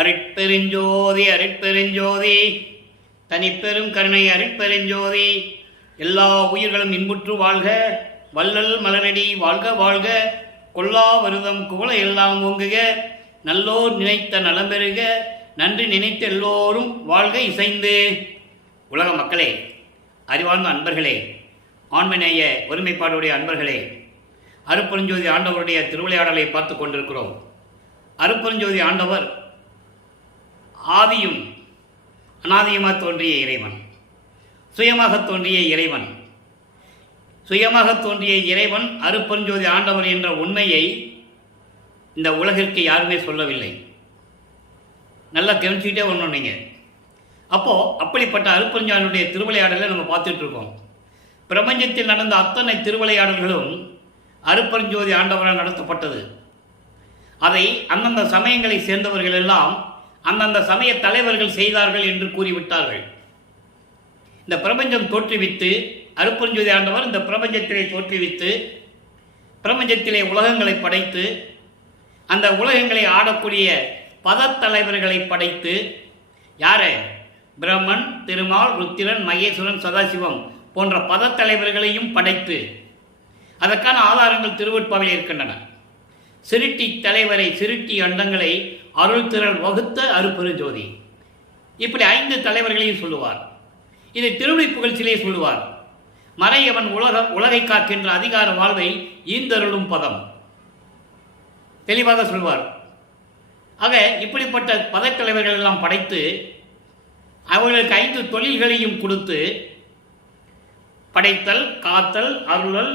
அருட்பெருஞ்சோதி அருட்பெருஞ்சோதி தனிப்பெரும் கருணை அருட்பெருஞ்சோதி. எல்லா உயிர்களும் இன்புற்று வாழ்க, வள்ளல் மலரடி வாழ்க வாழ்க, கொல்லா வருதம் குவளை எல்லாம் ஓங்குக, நல்லோர் நினைத்த நலம் பெறுக, நன்றி நினைத்த எல்லோரும் வாழ்க இசைந்து. உலக மக்களே, அறிவார்ந்த அன்பர்களே, ஆண்மநேய ஒருமைப்பாடுடைய அன்பர்களே, அருட்பெருஞ்சோதி ஆண்டவருடைய திருவிளையாடலை பார்த்து கொண்டிருக்கிறோம். அருட்பெருஞ்சோதி ஆண்டவர் ஆதியும் அனாதியுமாக தோன்றிய இறைவன், சுயமாக தோன்றிய இறைவன். சுயமாக தோன்றிய இறைவன் அருட்பெருஞ்சோதி ஆண்டவர் என்ற உண்மையை இந்த உலகிற்கு யாருமே சொல்லவில்லை. நல்லா கவனிச்சுக்கிட்டே வரணும் நீங்கள். அப்போது அப்படிப்பட்ட அருட்பெருஞ்சோதியுடைய திருவிளையாடலை நம்ம பார்த்துட்டு இருக்கோம். பிரபஞ்சத்தில் நடந்த அத்தனை திருவிளையாடல்களும் அருட்பெருஞ்சோதி ஆண்டவரால் நடத்தப்பட்டது. அதை அந்தந்த சமயங்களை சேர்ந்தவர்கள் எல்லாம் அந்தந்த சமய தலைவர்கள் செய்தார்கள் என்று கூறிவிட்டார்கள். இந்த பிரபஞ்சம் தோற்றுவித்து அருட்பெருஞ்சோதி ஆண்டவர் இந்த பிரபஞ்சத்திலே தோற்றுவித்து பிரபஞ்சத்திலே உலகங்களை படைத்து அந்த உலகங்களை ஆடக்கூடிய பதத்தலைவர்களை படைத்து, யாரை? பிரம்மன், திருமால், ருத்திரன், மகேஸ்வரன், சதாசிவம் போன்ற பதத்தலைவர்களையும் படைத்து, அதற்கான ஆதாரங்கள் திருவெட்பாவில் இருக்கின்றன. சிருட்டி தலைவரை, சிருட்டி அண்டங்களை அருள் திரள் வகுத்த அருட்பெருஞ்சோதி. இப்படி 5 தலைவர்களையும் சொல்லுவார். இதை திருவிழி புகழ்ச்சியிலே சொல்லுவார். மறையவன் உலகை காக்கின்ற அதிகார வாழ்வை ஈந்தருளும் பதம் தெளிவாக சொல்வார். ஆக இப்படிப்பட்ட பதத்தலைவர்கள் எல்லாம் படைத்து அவர்களுக்கு 5 தொழில்களையும் கொடுத்து, படைத்தல், காத்தல், அருளல்,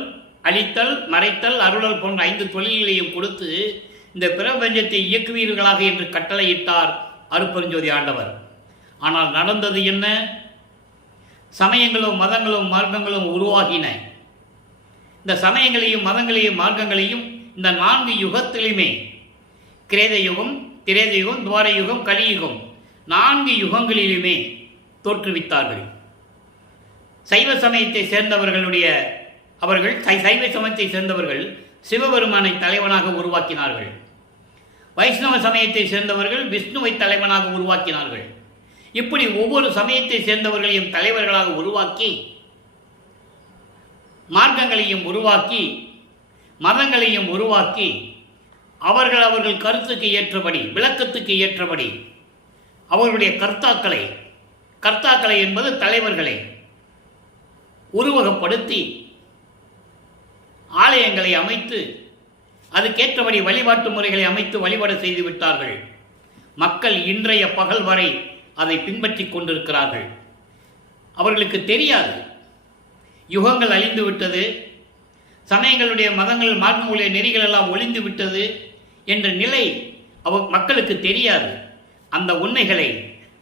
அழித்தல், மறைத்தல், அருளல் போன்ற 5 தொழில்களையும் கொடுத்து இந்த பிரபஞ்சத்தை இயக்குவீர்களாக என்று கட்டளையிட்டார் அருட்பெருஞ்சோதி ஆண்டவர். ஆனால் நடந்தது என்ன? சமயங்களும் மதங்களும் மார்க்கங்களும் உருவாகின. இந்த சமயங்களையும் மதங்களையும் மார்க்கங்களையும் இந்த 4 யுகத்திலுமே, கிரேத யுகம், திரேத யுகம், துவார யுகம், கலியுகம், 4 யுகங்களிலுமே தோற்றுவித்தார்கள். சைவ சமயத்தை சேர்ந்தவர்களுடைய சைவ சமயத்தை சேர்ந்தவர்கள் சிவபெருமானை தலைவனாக உருவாக்கினார்கள். வைஷ்ணவ சமயத்தை சேர்ந்தவர்கள் விஷ்ணுவை தலைவனாக உருவாக்கினார்கள். இப்படி ஒவ்வொரு சமயத்தை சேர்ந்தவர்களையும் தலைவர்களாக உருவாக்கி, மார்க்கங்களையும் உருவாக்கி, மதங்களையும் உருவாக்கி, அவர்கள் கருத்துக்கு ஏற்றபடி, விளக்கத்துக்கு ஏற்றபடி அவர்களுடைய கர்த்தாக்களை என்பது தலைவர்களை உருவகப்படுத்தி ஆலயங்களை அமைத்து அதுக்கேற்றபடி வழிபாட்டு முறைகளை அமைத்து வழிபாடு செய்து விட்டார்கள். மக்கள் இன்றைய பகல் வரை அதை பின்பற்றி கொண்டிருக்கிறார்கள். அவர்களுக்கு தெரியாது யுகங்கள் அழிந்து விட்டது, சமயங்களுடைய மதங்கள் மார்க்கங்களுடைய நெறிகள் எல்லாம் ஒளிந்து விட்டது என்ற நிலை மக்களுக்கு தெரியாது. அந்த உண்மைகளை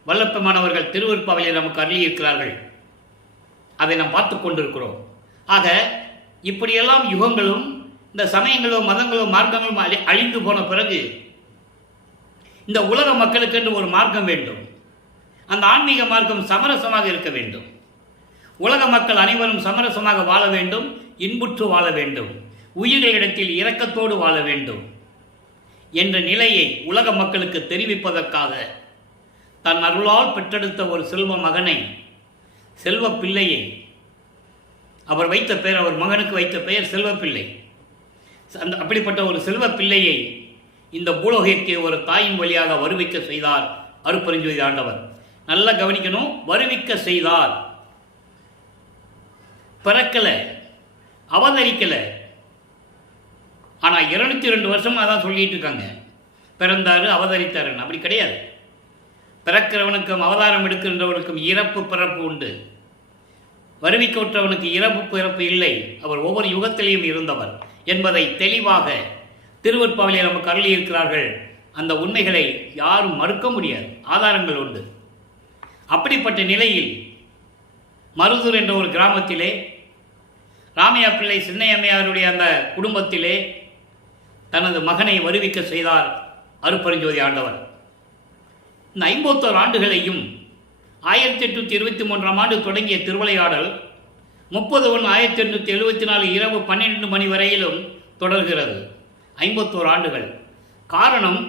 வல்லப்பமானவர்கள் திருவெட்பாவிலே நமக்கு அருளியிருக்கிறார்கள். அதை நாம் பார்த்து கொண்டிருக்கிறோம். ஆக இப்படியெல்லாம் யுகங்களும் இந்த சமயங்களோ மதங்களோ மார்க்கங்களும் அழிந்து போன பிறகு இந்த உலக மக்களுக்கென்று ஒரு மார்க்கம் வேண்டும். அந்த ஆன்மீக மார்க்கம் சமரசமாக இருக்க வேண்டும். உலக மக்கள் அனைவரும் சமரசமாக வாழ வேண்டும், இன்புற்று வாழ வேண்டும், உயிர்களிடத்தில் இரக்கத்தோடு வாழ வேண்டும் என்ற நிலையை உலக மக்களுக்கு தெரிவிப்பதற்காக தன் அருளால் பெற்றெடுத்த ஒரு செல்வ மகனை, செல்வ பிள்ளையை, அவர் வைத்த பெயர், அவர் மகனுக்கு வைத்த பெயர் செல்வப்பிள்ளை. அப்படிப்பட்ட ஒரு செல்வ பிள்ளையை இந்த பூலோகிற்கு ஒரு தாயின் வழியாக வருவிக்க செய்தார் அருட்பெருஞ்சோதி ஆண்டவர். நல்லா கவனிக்கணும், வருவிக்க செய்தார். பிறக்கல, அவதரிக்கல. ஆனால் 202 வருஷமாக தான் சொல்லிட்டு இருக்காங்க, பிறந்தாரு அவதரித்தாருன்னு. அப்படி கிடையாது. பிறக்கிறவனுக்கும் அவதாரம் எடுக்கின்றவனுக்கும் இறப்பு பிறப்பு உண்டு. வருவிக்கற்றவனுக்கு இறப்பு பிறப்பு இல்லை. அவர் ஒவ்வொரு யுகத்திலையும் இருந்தவர் என்பதை தெளிவாக திருவெட்பாவிலே நமக்கு அருளியிருக்கிறார்கள். அந்த உண்மைகளை யாரும் மறுக்க முடியாது, ஆதாரங்கள் உண்டு. அப்படிப்பட்ட நிலையில் மருதூர் என்ற ஒரு கிராமத்திலே ராமையா பிள்ளை சின்னையம்மையாருடைய அந்த குடும்பத்திலே தனது மகனை வருவிக்க செய்தார் அருட்பெருஞ்சோதி ஆண்டவர். இந்த 51 ஆண்டுகளையும் 1823ஆம் ஆண்டு தொடங்கிய திருவிளையாடல் 30/1/1874 இரவு 12 மணி வரையிலும் தொடர்கிறது. 51 ஆண்டுகள். காரணம்,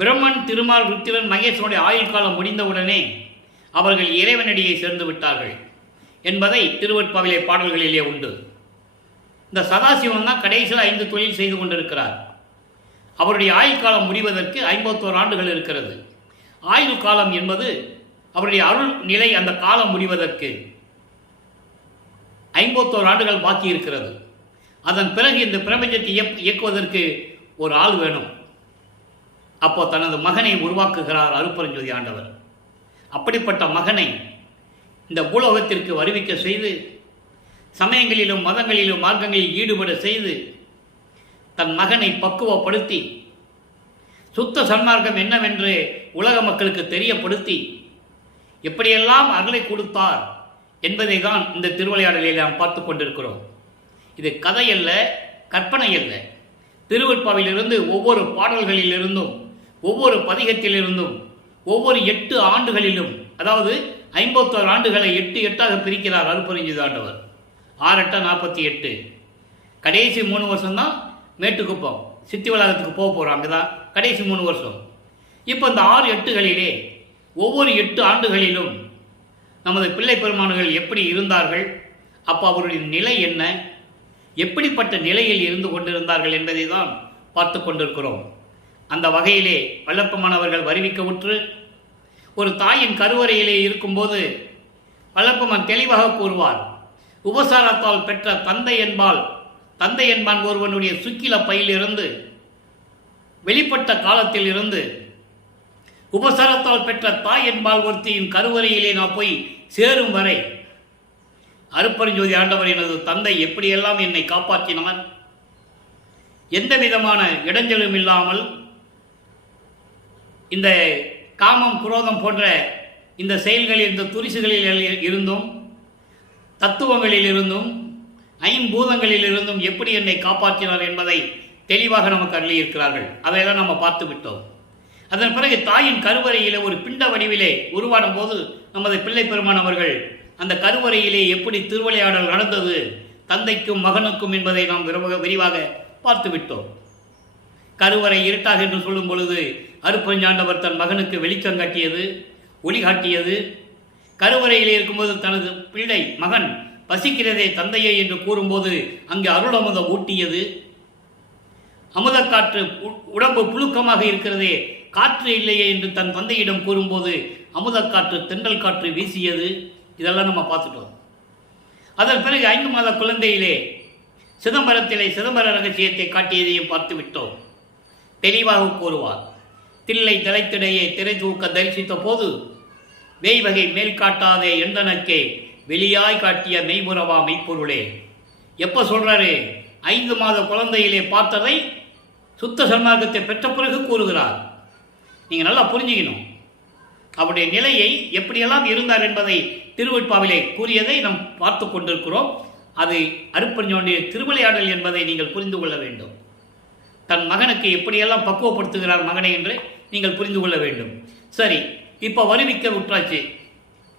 பிரம்மன், திருமால், ருத்திரன், மகேஸ்வருடைய ஆயுள் காலம் முடிந்தவுடனே அவர்கள் இறைவனடியை சேர்ந்து விட்டார்கள் என்பதை திருவெட்பாவிலே பாடல்களிலே உண்டு. இந்த சதாசிவம் தான் கடைசியில் 5 தொழில் செய்து கொண்டிருக்கிறார். அவருடைய ஆயுள் காலம் முடிவதற்கு 51 ஆண்டுகள் இருக்கிறது. ஆயுள் காலம் என்பது அவருடைய அருள் நிலை, அந்த காலம் முடிவதற்கு 51 ஆண்டுகள் பாக்கி இருக்கிறது. அதன் பிறகு இந்த பிரபஞ்சத்தை இயக்குவதற்கு ஒரு ஆள் வேணும். அப்போ தனது மகனை உருவாக்குகிறார் அருட்பெருஞ்சோதி ஆண்டவர். அப்படிப்பட்ட மகனை இந்த பூலோகத்திற்கு வருவிக்க செய்து, சமயங்களிலும் மதங்களிலும் மார்க்கங்களில் ஈடுபட செய்து, தன் மகனை பக்குவப்படுத்தி, சுத்த சன்மார்க்கம் என்னவென்று உலக மக்களுக்கு தெரியப்படுத்தி, எப்படியெல்லாம் அருளை கொடுத்தார் என்பதை தான் இந்த திருவிளையாடலில் நாம் பார்த்து கொண்டிருக்கிறோம். இது கதையல்ல, கற்பனை அல்ல. திருவெட்பாவிலிருந்து ஒவ்வொரு பாடல்களிலிருந்தும், ஒவ்வொரு பதிகத்திலிருந்தும், ஒவ்வொரு 8 ஆண்டுகளிலும், அதாவது 51 ஆண்டுகளை 8 8ஆக பிரிக்கிறார் அருட்பெருஞ்சோதி ஆண்டவர். 6 8 48. கடைசி 3 வருஷம்தான் மேட்டுக்குப்பம் சித்தி வளாகத்துக்கு போக போகிறோம். அங்கே தான் கடைசி 3 வருஷம். இப்போ இந்த 6 8களிலே ஒவ்வொரு 8 ஆண்டுகளிலும் நமது பிள்ளை பெருமான்கள் எப்படி இருந்தார்கள், அப்போ அவருடைய நிலை என்ன, எப்படிப்பட்ட நிலையில் இருந்து கொண்டிருந்தார்கள் என்பதை தான் பார்த்து கொண்டிருக்கிறோம். அந்த வகையிலே வல்லப்பமானவர்கள் வருவிக்கவுற்று ஒரு தாயின் கருவறையிலே இருக்கும்போது வல்லப்பமான் தெளிவாக கூறுவார், உபசாரத்தால் பெற்ற தந்தை என்பான் ஒருவனுடைய சுக்கில பையிலிருந்து வெளிப்பட்ட காலத்தில் இருந்து உபசாரத்தால் பெற்ற தாய் என்பால் ஒருத்தியின் கருவறையிலே நான் போய் சேரும் வரை அருட்பெருஞ்சோதி ஆண்டவர் எனது தந்தை எப்படியெல்லாம் என்னை காப்பாற்றினார், எந்த விதமான இடைஞ்சலும் இல்லாமல் இந்த காமம், குரோதம் போன்ற இந்த செயல்களில், இந்த துரிசுகளில் இருந்தும், தத்துவங்களில் இருந்தும், ஐம்பூதங்களில் இருந்தும் எப்படி என்னை காப்பாற்றினார் என்பதை தெளிவாக நமக்கு அருளியிருக்கிறார்கள். அதையெல்லாம் நம்ம பார்த்து விட்டோம். அதன் பிறகு தாயின் கருவறையிலே ஒரு பிண்ட வடிவிலே உருவாடும் போது நமது பிள்ளை பெருமான் அவர்கள் அந்த கருவறையிலே எப்படி திருவிளையாடல் நடந்தது தந்தைக்கும் மகனுக்கும் என்பதை நாம் விரிவாக பார்த்து விட்டோம். கருவறை இருட்டாக என்று சொல்லும் பொழுது அருட்பெருஞ்சாண்டவர் தன் மகனுக்கு வெளிச்சம் காட்டியது, ஒளி காட்டியது. கருவறையிலே இருக்கும்போது தனது பிள்ளை மகன் பசிக்கிறதே தந்தையே என்று கூறும்போது அங்கே அருளமுதம் ஊட்டியது. அமுதக்காற்று உடம்பு புழுக்கமாக இருக்கிறதே, காற்று இல்லையே என்று தன் தந்தையிடம் கூறும்போது அமுதக்காற்று, தென்றல் காற்று வீசியது. இதெல்லாம் நம்ம பார்த்துட்டோம். அதன் பிறகு 5 மாத குழந்தையிலே சிதம்பரத்திலே சிதம்பர ரகசியத்தை காட்டியதையும் பார்த்து விட்டோம். தெளிவாக கூறுவார், தில்லை தலைத்திடையே திரை தூக்க தரிசித்த போது வேய்வகை மேல் காட்டாதே என்றனக்கே வெளியாய் காட்டிய மெய்புறவா மெய்ப்பொருளே. எப்போ சொல்றாரு? 5 மாத குழந்தையிலே பார்த்ததை சுத்த சன்மார்க்கத்தை பெற்ற பிறகு கூறுகிறார். நீங்கள் நல்லா புரிஞ்சுக்கணும். அவருடைய நிலையை எப்படியெல்லாம் இருந்தார் என்பதை திருவெட்பாவிலே கூறியதை நாம் பார்த்து கொண்டிருக்கிறோம். அது அருட்பெருஞ்சோதியுடைய திருவிளையாடல் என்பதை நீங்கள் புரிந்து கொள்ள வேண்டும். தன் மகனுக்கு எப்படியெல்லாம் பக்குவப்படுத்துகிறார் மகனை என்று நீங்கள் புரிந்து கொள்ள வேண்டும். சரி, இப்போ வருவிக்க விட்டாச்சு,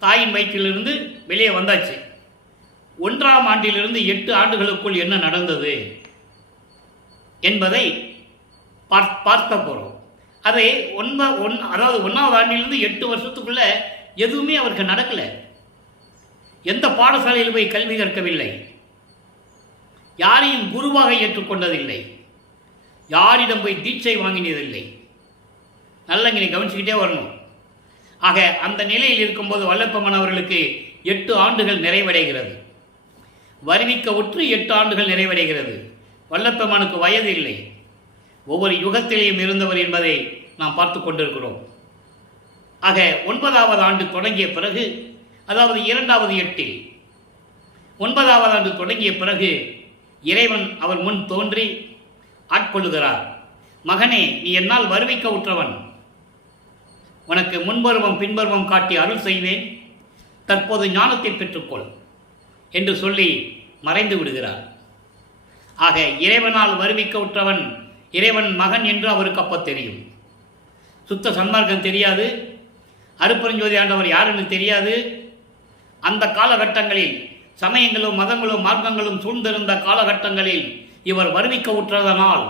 தாயின் வயிற்றிலிருந்து வெளியே வந்தாச்சு. 1ஆம் ஆண்டிலிருந்து 8 ஆண்டுகளுக்குள் என்ன நடந்தது என்பதை பார்க்க போகிறோம். அதை அதாவது 1ஆவது ஆண்டிலிருந்து 8 வருஷத்துக்குள்ள எதுவுமே அவருக்கு நடக்கலை. எந்த பாடசாலையில் போய் கல்வி கற்கவில்லை, யாரையும் குருவாக ஏற்றுக்கொண்டதில்லை, யாரிடம் போய் தீட்சை வாங்கினதில்லை. நல்லா இங்கே கவனிச்சுக்கிட்டே வரணும். ஆக அந்த நிலையில் இருக்கும்போது வல்லப்பம்மன் அவர்களுக்கு 8 ஆண்டுகள் நிறைவடைகிறது. வருவிக்க உற்று 8 ஆண்டுகள் நிறைவடைகிறது. வல்லப்பம்மனுக்கு வயது இல்லை, ஒவ்வொரு யுகத்திலேயும் இருந்தவர் என்பதை நாம் பார்த்து கொண்டிருக்கிறோம். ஆக 9ஆவது ஆண்டு தொடங்கிய பிறகு, அதாவது 2வது 8இல் 9ஆவது ஆண்டு தொடங்கிய பிறகு இறைவன் அவர் முன் தோன்றி ஆட்கொள்ளுகிறார். மகனே, நீ என்னால் வருவிக்க உற்றவன், உனக்கு முன்பருவம் பின்பருவம் காட்டி அருள் செய்வேன், தற்போது ஞானத்தை பெற்றுக்கொள் என்று சொல்லி மறைந்து விடுகிறார். ஆக இறைவனால் வருவிக்க உற்றவன் இறைவன் மகன் என்று அவருக்கு அப்போ தெரியும். சுத்த சன்மார்க்கம் தெரியாது, அருட்பெருஞ்சோதி ஆண்டவர் யாருன்னு தெரியாது. அந்த காலகட்டங்களில் சமயங்களும் மதங்களும் மார்க்கங்களும் சூழ்ந்திருந்த காலகட்டங்களில் இவர் வருவிக்க உற்றதனால்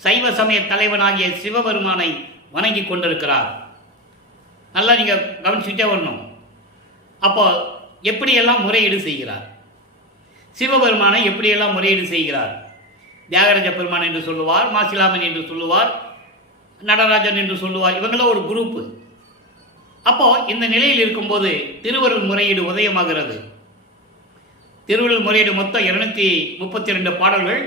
சைவ சமய தலைவனாகிய சிவபெருமானை வணங்கி கொண்டிருக்கிறார். நல்லா நீங்கள் கவனிச்சுட்டே வரணும். அப்போ எப்படியெல்லாம் முறையீடு செய்கிறார்? சிவபெருமானை எப்படியெல்லாம் முறையீடு செய்கிறார்? தியாகராஜ பெருமான் என்று சொல்லுவார், மாசிலாமன் என்று சொல்லுவார், நடராஜன் என்று சொல்லுவார். இவங்களும் ஒரு குரூப்பு. அப்போ இந்த நிலையில் இருக்கும்போது திருவருள் முறையீடு உதயமாகிறது. திருவருள் முறையீடு மொத்தம் 232 பாடல்கள்.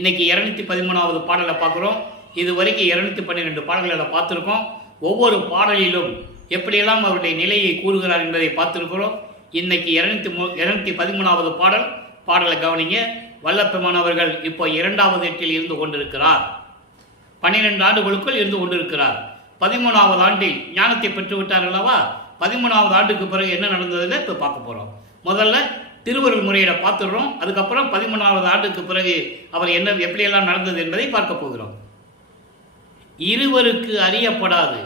இன்னைக்கு 213வது பாடலை பார்க்குறோம். இது வரைக்கும் 212 பாடல்களை பார்த்துருக்கோம். ஒவ்வொரு பாடலிலும் எப்படியெல்லாம் அவருடைய நிலையை கூறுகிறார் என்பதை பார்த்துருக்கிறோம். இன்னைக்கு 213வது பாடலை கவனிங்க. வல்லப்பெருமான் அவர்கள் இப்போ 2வது எட்டில் இருந்து கொண்டிருக்கிறார். 12 ஆண்டுகளுக்குள் இருந்து கொண்டிருக்கிறார். 13வது ஆண்டில் ஞானத்தை பெற்று விட்டார் அல்லவா? 13வது ஆண்டுக்கு பிறகு என்ன நடந்ததில் இப்போ பார்க்க போகிறோம். முதல்ல திருவருள் முறையிட பார்த்துடுறோம். அதுக்கப்புறம் 13வது ஆண்டுக்கு பிறகு அவர் எப்படியெல்லாம் நடந்தது என்பதை பார்க்க போகிறோம். இருவருக்கு அறியப்படாது,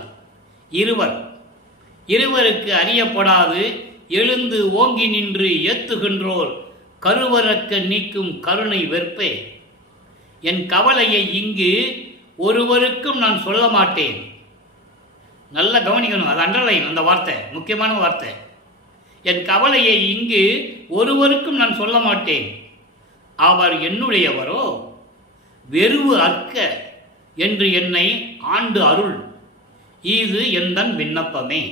இருவருக்கு அறியப்படாது எழுந்து ஓங்கி நின்று ஏத்துகின்றோர் கருவறக்க நீக்கும் கருணை வெற்பே. என் கவலையை இங்கு ஒருவருக்கும் நான் சொல்ல மாட்டேன். நல்லா கவனிக்கணும், அது அண்டர்லைன், அந்த வார்த்தை முக்கியமான வார்த்தை. என் கவலையை இங்கு ஒருவருக்கும் நான் சொல்ல மாட்டேன். அவர் என்னுடையவரோ வெறுவு அற்க என்று என்னை ஆண்டு அருள், இது எந்தன் விண்ணப்பமே.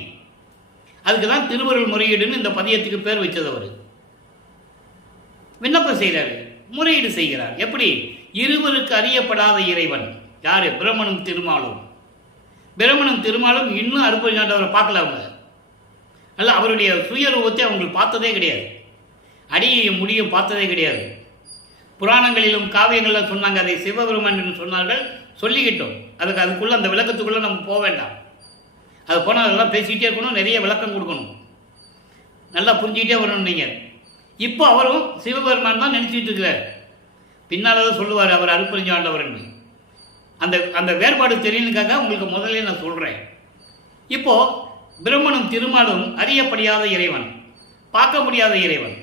அதுக்கு தான் திருவருள் முறையீடுன்னு இந்த பதியத்துக்கு பேர் வச்சது. அவர் விண்ணப்பம் செய்கிறார், முறையீடு செய்கிறார். எப்படி? இருவருக்கு அறியப்படாத இறைவன் யாரு? பிரமனும் திருமாலும். பிரமனும் திருமாலும் இன்னும் அருப்பஞ்சாண்டவரை பார்க்கல. அவங்க அல்ல, அவருடைய சுயரூபத்தை அவங்களுக்கு பார்த்ததே கிடையாது. அடியையும் முடியும் பார்த்ததே கிடையாது. புராணங்களிலும் காவியங்களில் சொன்னாங்க, அதை சிவபெருமான் என்று சொன்னார்கள். சொல்லிக்கிட்டோம். அதுக்குள்ள அந்த விளக்கத்துக்குள்ள நம்ம போக வேண்டாம். அது போனால் அதெல்லாம் பேசிக்கிட்டே இருக்கணும், நிறைய விளக்கம் கொடுக்கணும், நல்லா புரிஞ்சுக்கிட்டே வரணும் நீங்கள். இப்போ அவரும் சிவபெருமான் தான் நினச்சிட்டு இருக்கிறார். பின்னால் தான் சொல்லுவார் அவர் அருப்பெருஞ்சாண்டவர்னு. அந்த வேறுபாடு தெரியணுக்காக உங்களுக்கு முதல்ல நான் சொல்கிறேன். இப்போது பிரம்மனும் திருமாலும் அறியப்படியாத இறைவன், பார்க்க முடியாத இறைவன்.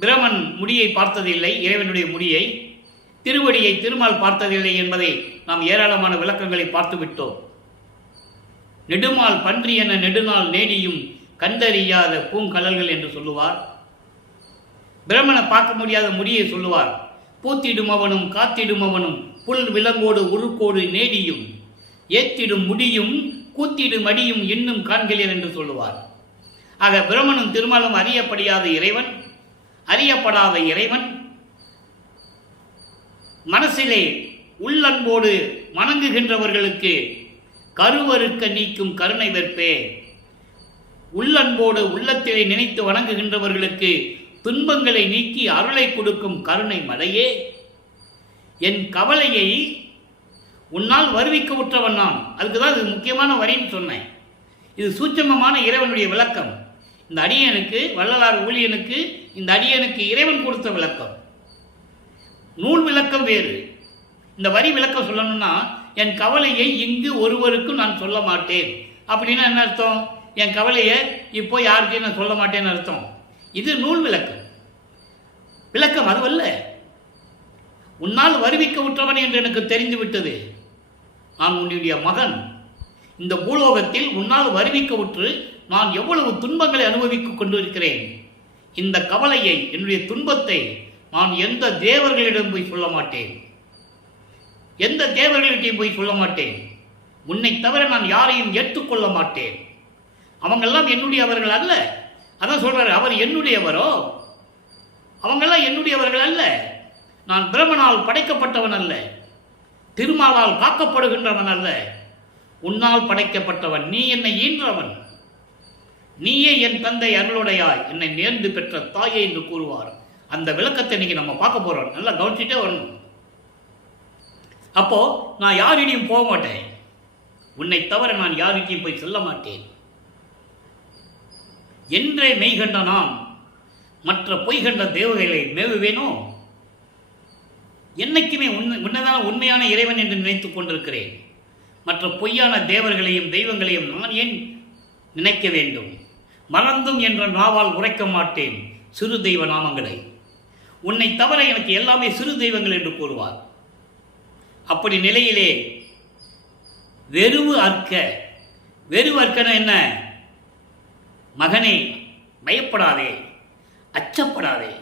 பிரம்மன் முடியை பார்த்ததில்லை, இறைவனுடைய முடியை. திருவடியை திருமால் பார்த்ததில்லை என்பதை நாம் ஏராளமான விளக்கங்களை பார்த்து விட்டோம். நெடுமால் பன்றி என நெடுநாள் நேடியும் கண்டறியாத பூங்கலல்கள் என்று சொல்லுவார். பிரம்மனை பார்க்க முடியாத முடியை சொல்லுவார். பூத்திடும் அவனும் காத்திடும் அவனும் புல் விலங்கோடு உருக்கோடு நேடியும் ஏத்திடும் முடியும் கூத்திடும் அடியும் இன்னும் காண்கிறேன் என்று சொல்லுவார். ஆக பிரம்மனும் திருமாலும் அறியப்படாத இறைவன், அறியப்படாத இறைவன் மனசிலே உள்ளன்போடு வணங்குகின்றவர்களுக்கு கருவறுக்க நீக்கும் கருணை வெற்பே. உள்ளன்போடு உள்ளத்திலே நினைத்து வணங்குகின்றவர்களுக்கு துன்பங்களை நீக்கி அருளை கொடுக்கும் கருணை மலையே. என் கவலையை உன்னால் வருவிக்க உற்றவன் நான். அதுக்குதான் இது முக்கியமான வரின்னு சொன்னேன். இது சூட்சமமான இறைவனுடைய விளக்கம். இந்த அடியனுக்கு, வள்ளலார் ஊழியனுக்கு, இந்த அடியனுக்கு இறைவன் கொடுத்த விளக்கம். நூல் விளக்கம் வேறு. இந்த வரி விளக்கம் சொல்லணும்னா, என் கவலையை இங்கு ஒருவருக்கும் நான் சொல்ல மாட்டேன் அப்படின்னா என்ன அர்த்தம்? என் கவலையை இப்போ யாருக்கையும் நான் சொல்ல மாட்டேன்னு அர்த்தம். இது நூல் விளக்கம். விளக்கம் அதுவல்ல. உன்னால் வருவிக்க உற்றவன் என்று எனக்கு தெரிந்து விட்டது. நான் உன்னுடைய மகன். இந்த பூலோகத்தில் உன்னால் வருவிக்க உற்று நான் எவ்வளவு துன்பங்களை அனுபவித்துக் கொண்டிருக்கிறேன். இந்த கவலையை, என்னுடைய துன்பத்தை நான் எந்த தேவர்களிடம் போய் சொல்ல மாட்டேன், எந்த தேவர்களிட்டையும் போய் சொல்ல மாட்டேன். உன்னை தவிர நான் யாரையும் ஏற்றுக்கொள்ள மாட்டேன். அவங்கெல்லாம் என்னுடையவர்கள் அல்ல. அதான் சொல்றாரு, அவர் என்னுடையவரோ? அவங்கெல்லாம் என்னுடையவர்கள் அல்ல. நான் பிரம்மனால் படைக்கப்பட்டவன் அல்ல, திருமாலால் காக்கப்படுகின்றவன் அல்ல. உன்னால் படைக்கப்பட்டவன், நீ என்னை ஈன்றவன், நீயே என் தந்தை அருளுடையாய், என்னை நேர்ந்து பெற்ற தாயே என்று கூறுவார். அந்த விளக்கத்தை இன்னைக்கு நம்ம பார்க்க போறோம். நல்லா கவனிச்சுட்டே வரணும். அப்போ நான் யாரிடையும் போக மாட்டேன். உன்னை தவிர நான் யாரிடையும் போய் சொல்ல மாட்டேன். என்றே மெய்கண்ட நான் மற்ற பொய்கண்ட தேவகைகளை மேவுவேனோ? என்னைக்குமே உன்னதான உண்மையான இறைவன் என்று நினைத்துக் கொண்டிருக்கிறேன். மற்ற பொய்யான தேவர்களையும் தெய்வங்களையும் நான் ஏன் நினைக்க வேண்டும்? மறந்தும் என்ற நாவால் உரைக்க மாட்டேன் சிறு தெய்வ நாமங்களை. உன்னை தவிர எனக்கு எல்லாமே சிறு தெய்வங்கள் என்று கூறுவார். அப்படி நிலையிலே வெறுவு அற்க, வெறுவர்க்கணும் என்ன? மகனே பயப்படாதே, அச்சப்படாதே,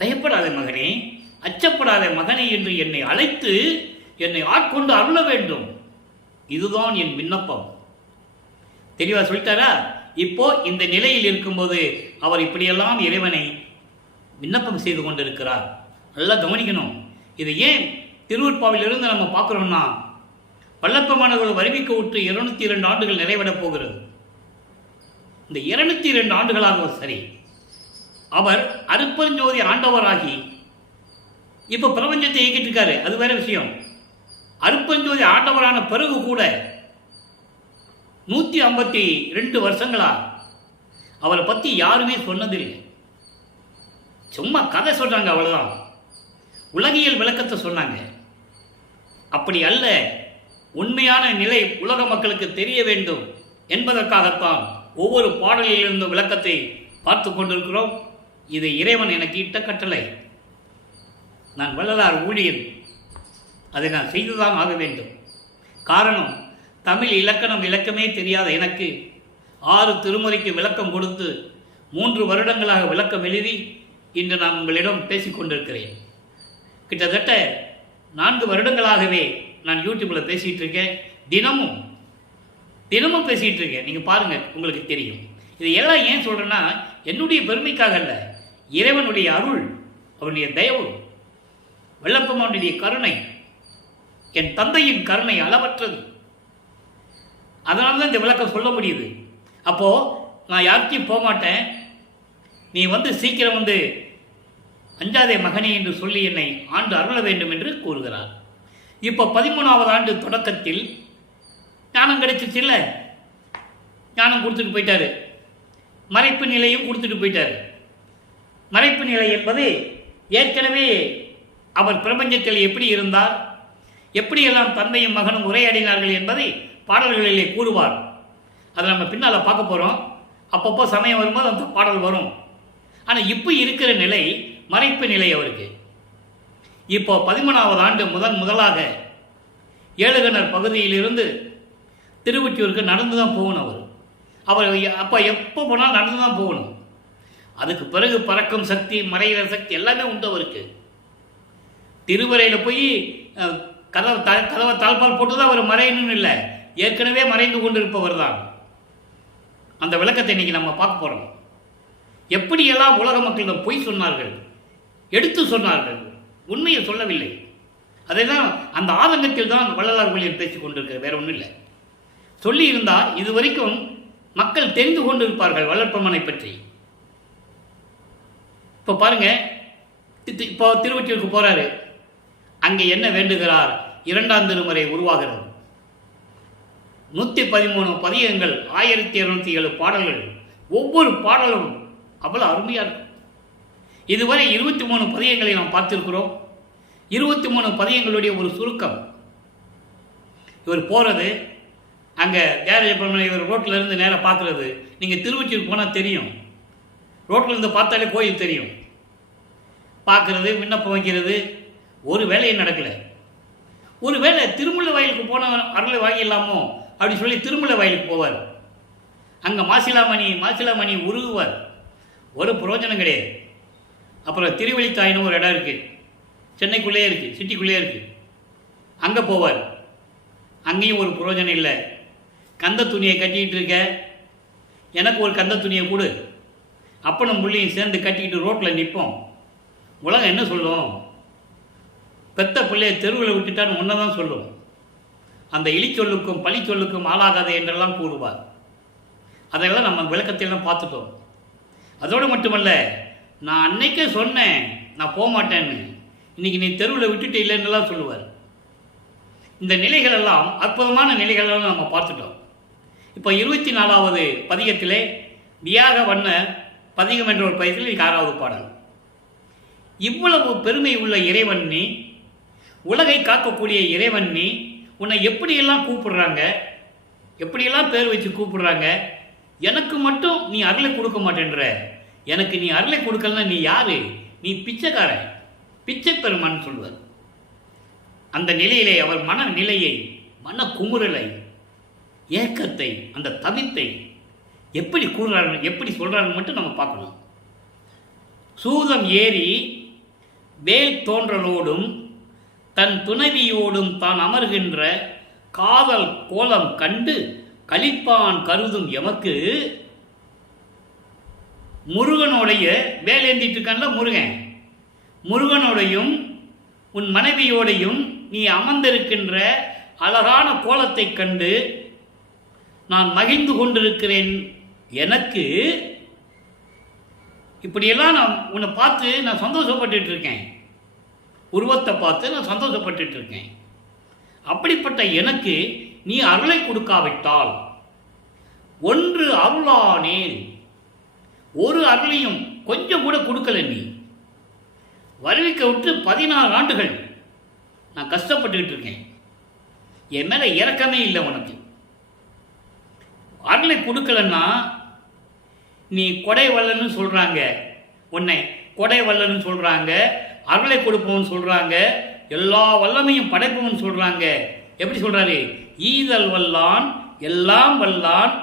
பயப்படாதே மகனே, அச்சப்படாதே மகனே என்று என்னை அழைத்து என்னை ஆட்கொண்டு அருள வேண்டும். இதுதான் என் விண்ணப்பம். தெளிவா சொல்லிட்டாரா? இப்போ இந்த நிலையில் இருக்கும்போது அவர் இப்படியெல்லாம் இறைவனை விண்ணப்பம் செய்து கொண்டிருக்கிறார். நல்லா கவனிக்கணும். இது ஏன் திருவருட்பாவிலிருந்து நம்ம பார்க்குறோம்னா, வல்லற்பமானவர்கள் வருவிக்க விட்டு 202 ஆண்டுகள் நிறைவடப் போகிறது. இந்த 202 ஆண்டுகளாக சரி, அவர் அருட்பெருஞ்சோதி ஆண்டவராகி இப்போ பிரபஞ்சத்தை இயக்கிட்டு இருக்காரு. அது வேற விஷயம். அருட்பெருஞ்சோதி ஆண்டவரான பிறகு கூட 152 வருஷங்களா அவரை பற்றி யாருமே சொன்னதில்லை. சும்மா கதை சொல்றாங்க, அவ்வளவுதான். உலகியல் விளக்கத்தை சொன்னாங்க. அப்படி அல்ல, உண்மையான நிலை உலக மக்களுக்கு தெரிய வேண்டும் என்பதற்காகத்தான் ஒவ்வொரு பாடலிலிருந்து விளக்கத்தை பார்த்து கொண்டிருக்கிறோம். இது இறைவன் எனக்கு இட்ட கட்டளை. நான் வள்ளலார் ஊழியன், அதை நான் செய்துதான் ஆக வேண்டும். காரணம், தமிழ் இலக்கணம் விளக்கமே தெரியாத எனக்கு 6 திருமுறைக்கு விளக்கம் கொடுத்து 3 வருடங்களாக விளக்கம் எழுதி இன்று நான் உங்களிடம் பேசிக்கொண்டிருக்கிறேன். கிட்டத்தட்ட 4 வருடங்களாகவே நான் யூடியூப்பில் பேசிகிட்டு இருக்கேன். தினமும் பேசிகிட்டு இருக்கேன். நீங்கள் பாருங்கள், உங்களுக்கு தெரியும். இது எல்லாம் ஏன் சொல்கிறேன்னா, என்னுடைய பெருமைக்காக அல்ல, இறைவனுடைய அருள், அவனுடைய தயவு, வல்லப்பமானுடைய கருணை, என் தந்தையின் கருணை அளவற்றது. அதனால தான் இந்த விளக்கம் சொல்ல முடியுது. அப்போது நான் யாருக்கும் போக மாட்டேன், நீ சீக்கிரம் அஞ்சாதே மகனே என்று சொல்லி என்னை ஆண்டு அருள வேண்டும் என்று கூறுகிறார். இப்போ 13வது ஆண்டு தொடக்கத்தில் ஞானம் கிடைச்சிச்சு இல்லை? ஞானம் கொடுத்துட்டு போயிட்டாரு. மறைப்பு நிலையும் கொடுத்துட்டு போயிட்டாரு. மறைப்பு நிலை என்பது ஏற்கனவே அவர் பிரபஞ்சத்தில் எப்படி இருந்தார், எப்படியெல்லாம் தந்தையும் மகனும் உரையாடினார்கள் என்பதை பாடல்களிலே கூறுவார். அதை நம்ம பின்னால் பார்க்க போகிறோம். அப்பப்போ சமயம் வரும்போது அந்த பாடல் வரும். ஆனால் இப்போ இருக்கிற நிலை மறைப்பு நிலை அவருக்கு. இப்போ 13வது ஆண்டு முதலாக ஏழுகணர் பகுதியிலிருந்து திருவொற்றியூருக்கு நடந்து தான் போகணும். அவர் அப்போ எப்போ போனாலும் நடந்து தான் போகணும். அதுக்கு பிறகு பறக்கும் சக்தி, மறைகிற சக்தி எல்லாமே உண்டு அவருக்கு. திருவரையில் போய் கதவை தாழ்பால் போட்டு தான் அவர் மறையணும்னு இல்லை, ஏற்கனவே மறைந்து கொண்டிருப்பவர் தான். அந்த விளக்கத்தை இன்னைக்கு நம்ம பார்க்க போகிறோம். எப்படியெல்லாம் உலக மக்களிடம் பொய் சொன்னார்கள், எடுத்து சொன்னார்கள், உண்மையை சொல்லவில்லை. அதை தான் அந்த ஆதங்கத்தில் தான் வள்ளலார் ஊழியர் பேசிக் கொண்டிருக்கிற, வேற ஒன்றும் இல்லை. சொல்லி இருந்தால் இதுவரைக்கும் மக்கள் தெரிந்து கொண்டிருப்பார்கள் வல்லற்பெருமானை பற்றி. இப்போ பாருங்க, இப்போ திருவொற்றியூருக்கு போறாரு. அங்கே என்ன வேண்டுகிறார்? 2ஆம் திருமுறை உருவாகிறது. 113 பதிகங்கள், 1207 பாடல்கள். ஒவ்வொரு பாடலும் அவ்வளவு அருமையாக இருக்கும். இதுவரை 23 பதிகங்களை நாம் பார்த்திருக்கிறோம். 23 பதிகங்களுடைய ஒரு சுருக்கம். இவர் போகிறது அங்கே தேரஜபெருமானை இவர் ரோட்டில் இருந்து நேராக பார்க்குறது. நீங்கள் திருவொற்றியூருக்கு போனால் தெரியும், ரோட்டில் இருந்து பார்த்தாலே கோயில் தெரியும். பார்க்குறது, விண்ணப்பம் வைக்கிறது, ஒரு வேலையும் நடக்கலை. ஒரு வேளை திருமுல்லை வயலுக்கு போன அருளை வாங்கிடலாமோ அப்படி சொல்லி திருமுல்லை வயலுக்கு போவார். அங்கே மாசிலாமணி உருகுவார். ஒரு பிரயோஜனம் கிடையாது. அப்புறம் திருவெளித்தாயின்னு ஒரு இடம் இருக்குது, சென்னைக்குள்ளேயே இருக்குது, சிட்டிக்குள்ளேயே இருக்குது. அங்கே போவார். அங்கேயும் ஒரு பிரயோஜனம் இல்லை. கந்த துணியை கட்டிக்கிட்டு இருக்க, எனக்கு ஒரு கந்த துணியை கொடு, அப்பனும் பிள்ளையும் சேர்ந்து கட்டிக்கிட்டு ரோட்டில் நிற்போம். உலகம் என்ன சொல்லும்? பெத்த பிள்ளையை தெருவில் விட்டுட்டான்னு ஒன்றை தான் சொல்லும். அந்த இழிச்சொல்லுக்கும் பழி சொல்லுக்கும் ஆளாகாத என்றெல்லாம் கூறுவார். அதெல்லாம் நம்ம விளக்கத்தையெல்லாம் பார்த்துட்டோம். அதோடு மட்டுமல்ல, நான் அன்னைக்கே சொன்னேன் நான் போக மாட்டேன்னு, இன்னைக்கு நீ தெருவில் விட்டுட்டு இல்லைன்னுலாம் சொல்லுவார். இந்த நிலைகளெல்லாம் அற்புதமான நிலைகளெல்லாம் நம்ம பார்த்துட்டோம். இப்போ 24வது பதிகத்திலே வியாக வண்ண பதிகம் என்ற ஒரு பதிகத்தில் 6வது பாடல். இவ்வளவு பெருமை உள்ள இறைவன் நீ, உலகை காக்கக்கூடிய இறைவன் நீ, உன்னை எப்படியெல்லாம் கூப்பிடுறாங்க, எப்படியெல்லாம் பேர் வச்சு கூப்பிடுறாங்க, எனக்கு மட்டும் நீ அருளை கொடுக்க மாட்டேன்ற. எனக்கு நீ அருளை கொடுக்கலன்னா நீ யாரு? நீ பிச்சைக்காரன், பிச்சை பெருமான்னு சொல்லுவார். அந்த நிலையிலே அவர் மன நிலையை, மன குமுறலை ஏக்கத்தை, அந்த தவித்தை எப்படி கூறுறார்கள், எப்படி சொல்கிறார்கள் மட்டும் நம்ம பார்க்கணும். சூதம் ஏறி வேல் தோன்றலோடும் தன் துணைவியோடும் தான் அமர்கின்ற காதல் கோலம் கண்டு கலிப்பான் கருதும் எமக்கு, முருகனுடைய வேல் ஏந்திட்டு இருக்கான்ல முருகனோடையும் உன் மனைவியோடையும் நீ அமர்ந்திருக்கின்ற அழகான கோலத்தை கண்டு நான் மகிழ்ந்து கொண்டிருக்கிறேன். எனக்கு இப்படியெல்லாம் நான் உன்னை பார்த்து நான் சந்தோஷப்பட்டு இருக்கேன், உருவத்தை பார்த்து நான் சந்தோஷப்பட்டு இருக்கேன். அப்படிப்பட்ட எனக்கு நீ அருளை கொடுக்காவிட்டால், ஒன்று அருளானேன், ஒரு அருளையும் கொஞ்சம் கூட கொடுக்கல. நீ வருவிக்க விட்டு 14 ஆண்டுகள் நான் கஷ்டப்பட்டுக்கிட்டு இருக்கேன். என் மேலே இறக்கமே இல்லை. உனக்கு அருளை கொடுக்கலன்னா நீ கொடை வல்லன்னு சொல்கிறாங்க, உன்னை கொடை வல்லன்னு சொல்கிறாங்க, அருளை கொடுப்பவன் சொல்கிறாங்க, எல்லா வல்லமையும் படைப்பவன் சொல்கிறாங்க. எப்படி சொல்கிறாரு? ஈதல் வல்லான் எல்லாம் வல்லான்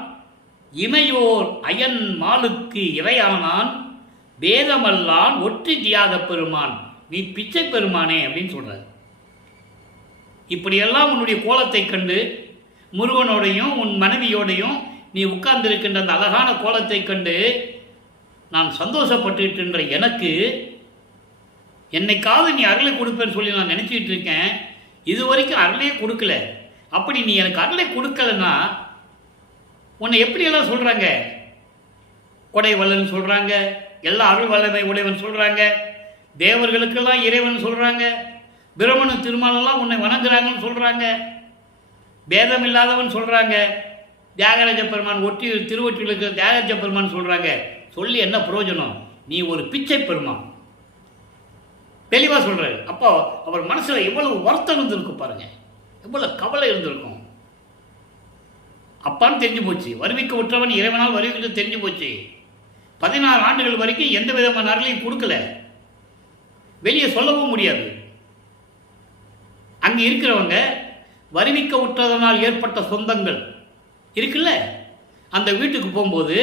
இமையோர் அயன் மாலுக்கு இறையானான் வேதமல்லான் ஒற்றி தியாக பெருமான் நீ பிச்சை பெருமானே அப்படின்னு சொல்கிறார். இப்படியெல்லாம் உன்னுடைய கோலத்தை கண்டு, முருகனோடையும் உன் மனைவியோடையும் நீ உட்கார்ந்திருக்கின்ற அந்த அழகான கோலத்தை கண்டு நான் சந்தோஷப்பட்டுன்ற எனக்கு என்னைக்காவது நீ அருளை கொடுப்பேன்னு சொல்லி நான் நினச்சிக்கிட்டு இருக்கேன். இது வரைக்கும் அருளையே கொடுக்கல. அப்படி நீ எனக்கு அருளை கொடுக்கலன்னா உன்னை எப்படியெல்லாம் சொல்கிறாங்க? கொடை வல்லன் சொல்கிறாங்க, எல்லா அருள் வல்லமை உடையவன் சொல்கிறாங்க, தேவர்களுக்கெல்லாம் இறைவன் சொல்கிறாங்க, பிரமண திருமாலெல்லாம் உன்னை வணங்குறாங்கன்னு சொல்கிறாங்க, பேதம் இல்லாதவன் சொல்கிறாங்க, தியாகராஜ பெருமான் ஒட்டி திருவொற்றிலுக்கு தியாகராஜ பெருமான் சொல்கிறாங்க. சொல்லி என்ன பிரயோஜனம்? நீ ஒரு பிச்சை பெருமான். தெளிவாக சொல்கிறாரு. அப்போ அவர் மனசில் எவ்வளவு வருத்தம் இருந்திருக்கும் பாருங்க, எவ்வளவு கவலை இருந்திருக்கும். அப்பான்னு தெரிஞ்சு போச்சு, வருவிக்க விட்டவன் இறைவனால் வருவிக்க தெரிஞ்சு போச்சு. 16 ஆண்டுகள் வரைக்கும் எந்த விதமான அருளையும் கொடுக்கல, வெளியே சொல்லவும் முடியாது. அங்கே இருக்கிறவங்க வருவிக்க விட்டதனால் ஏற்பட்ட சொந்தங்கள் இருக்குல்ல, அந்த வீட்டுக்கு போகும்போது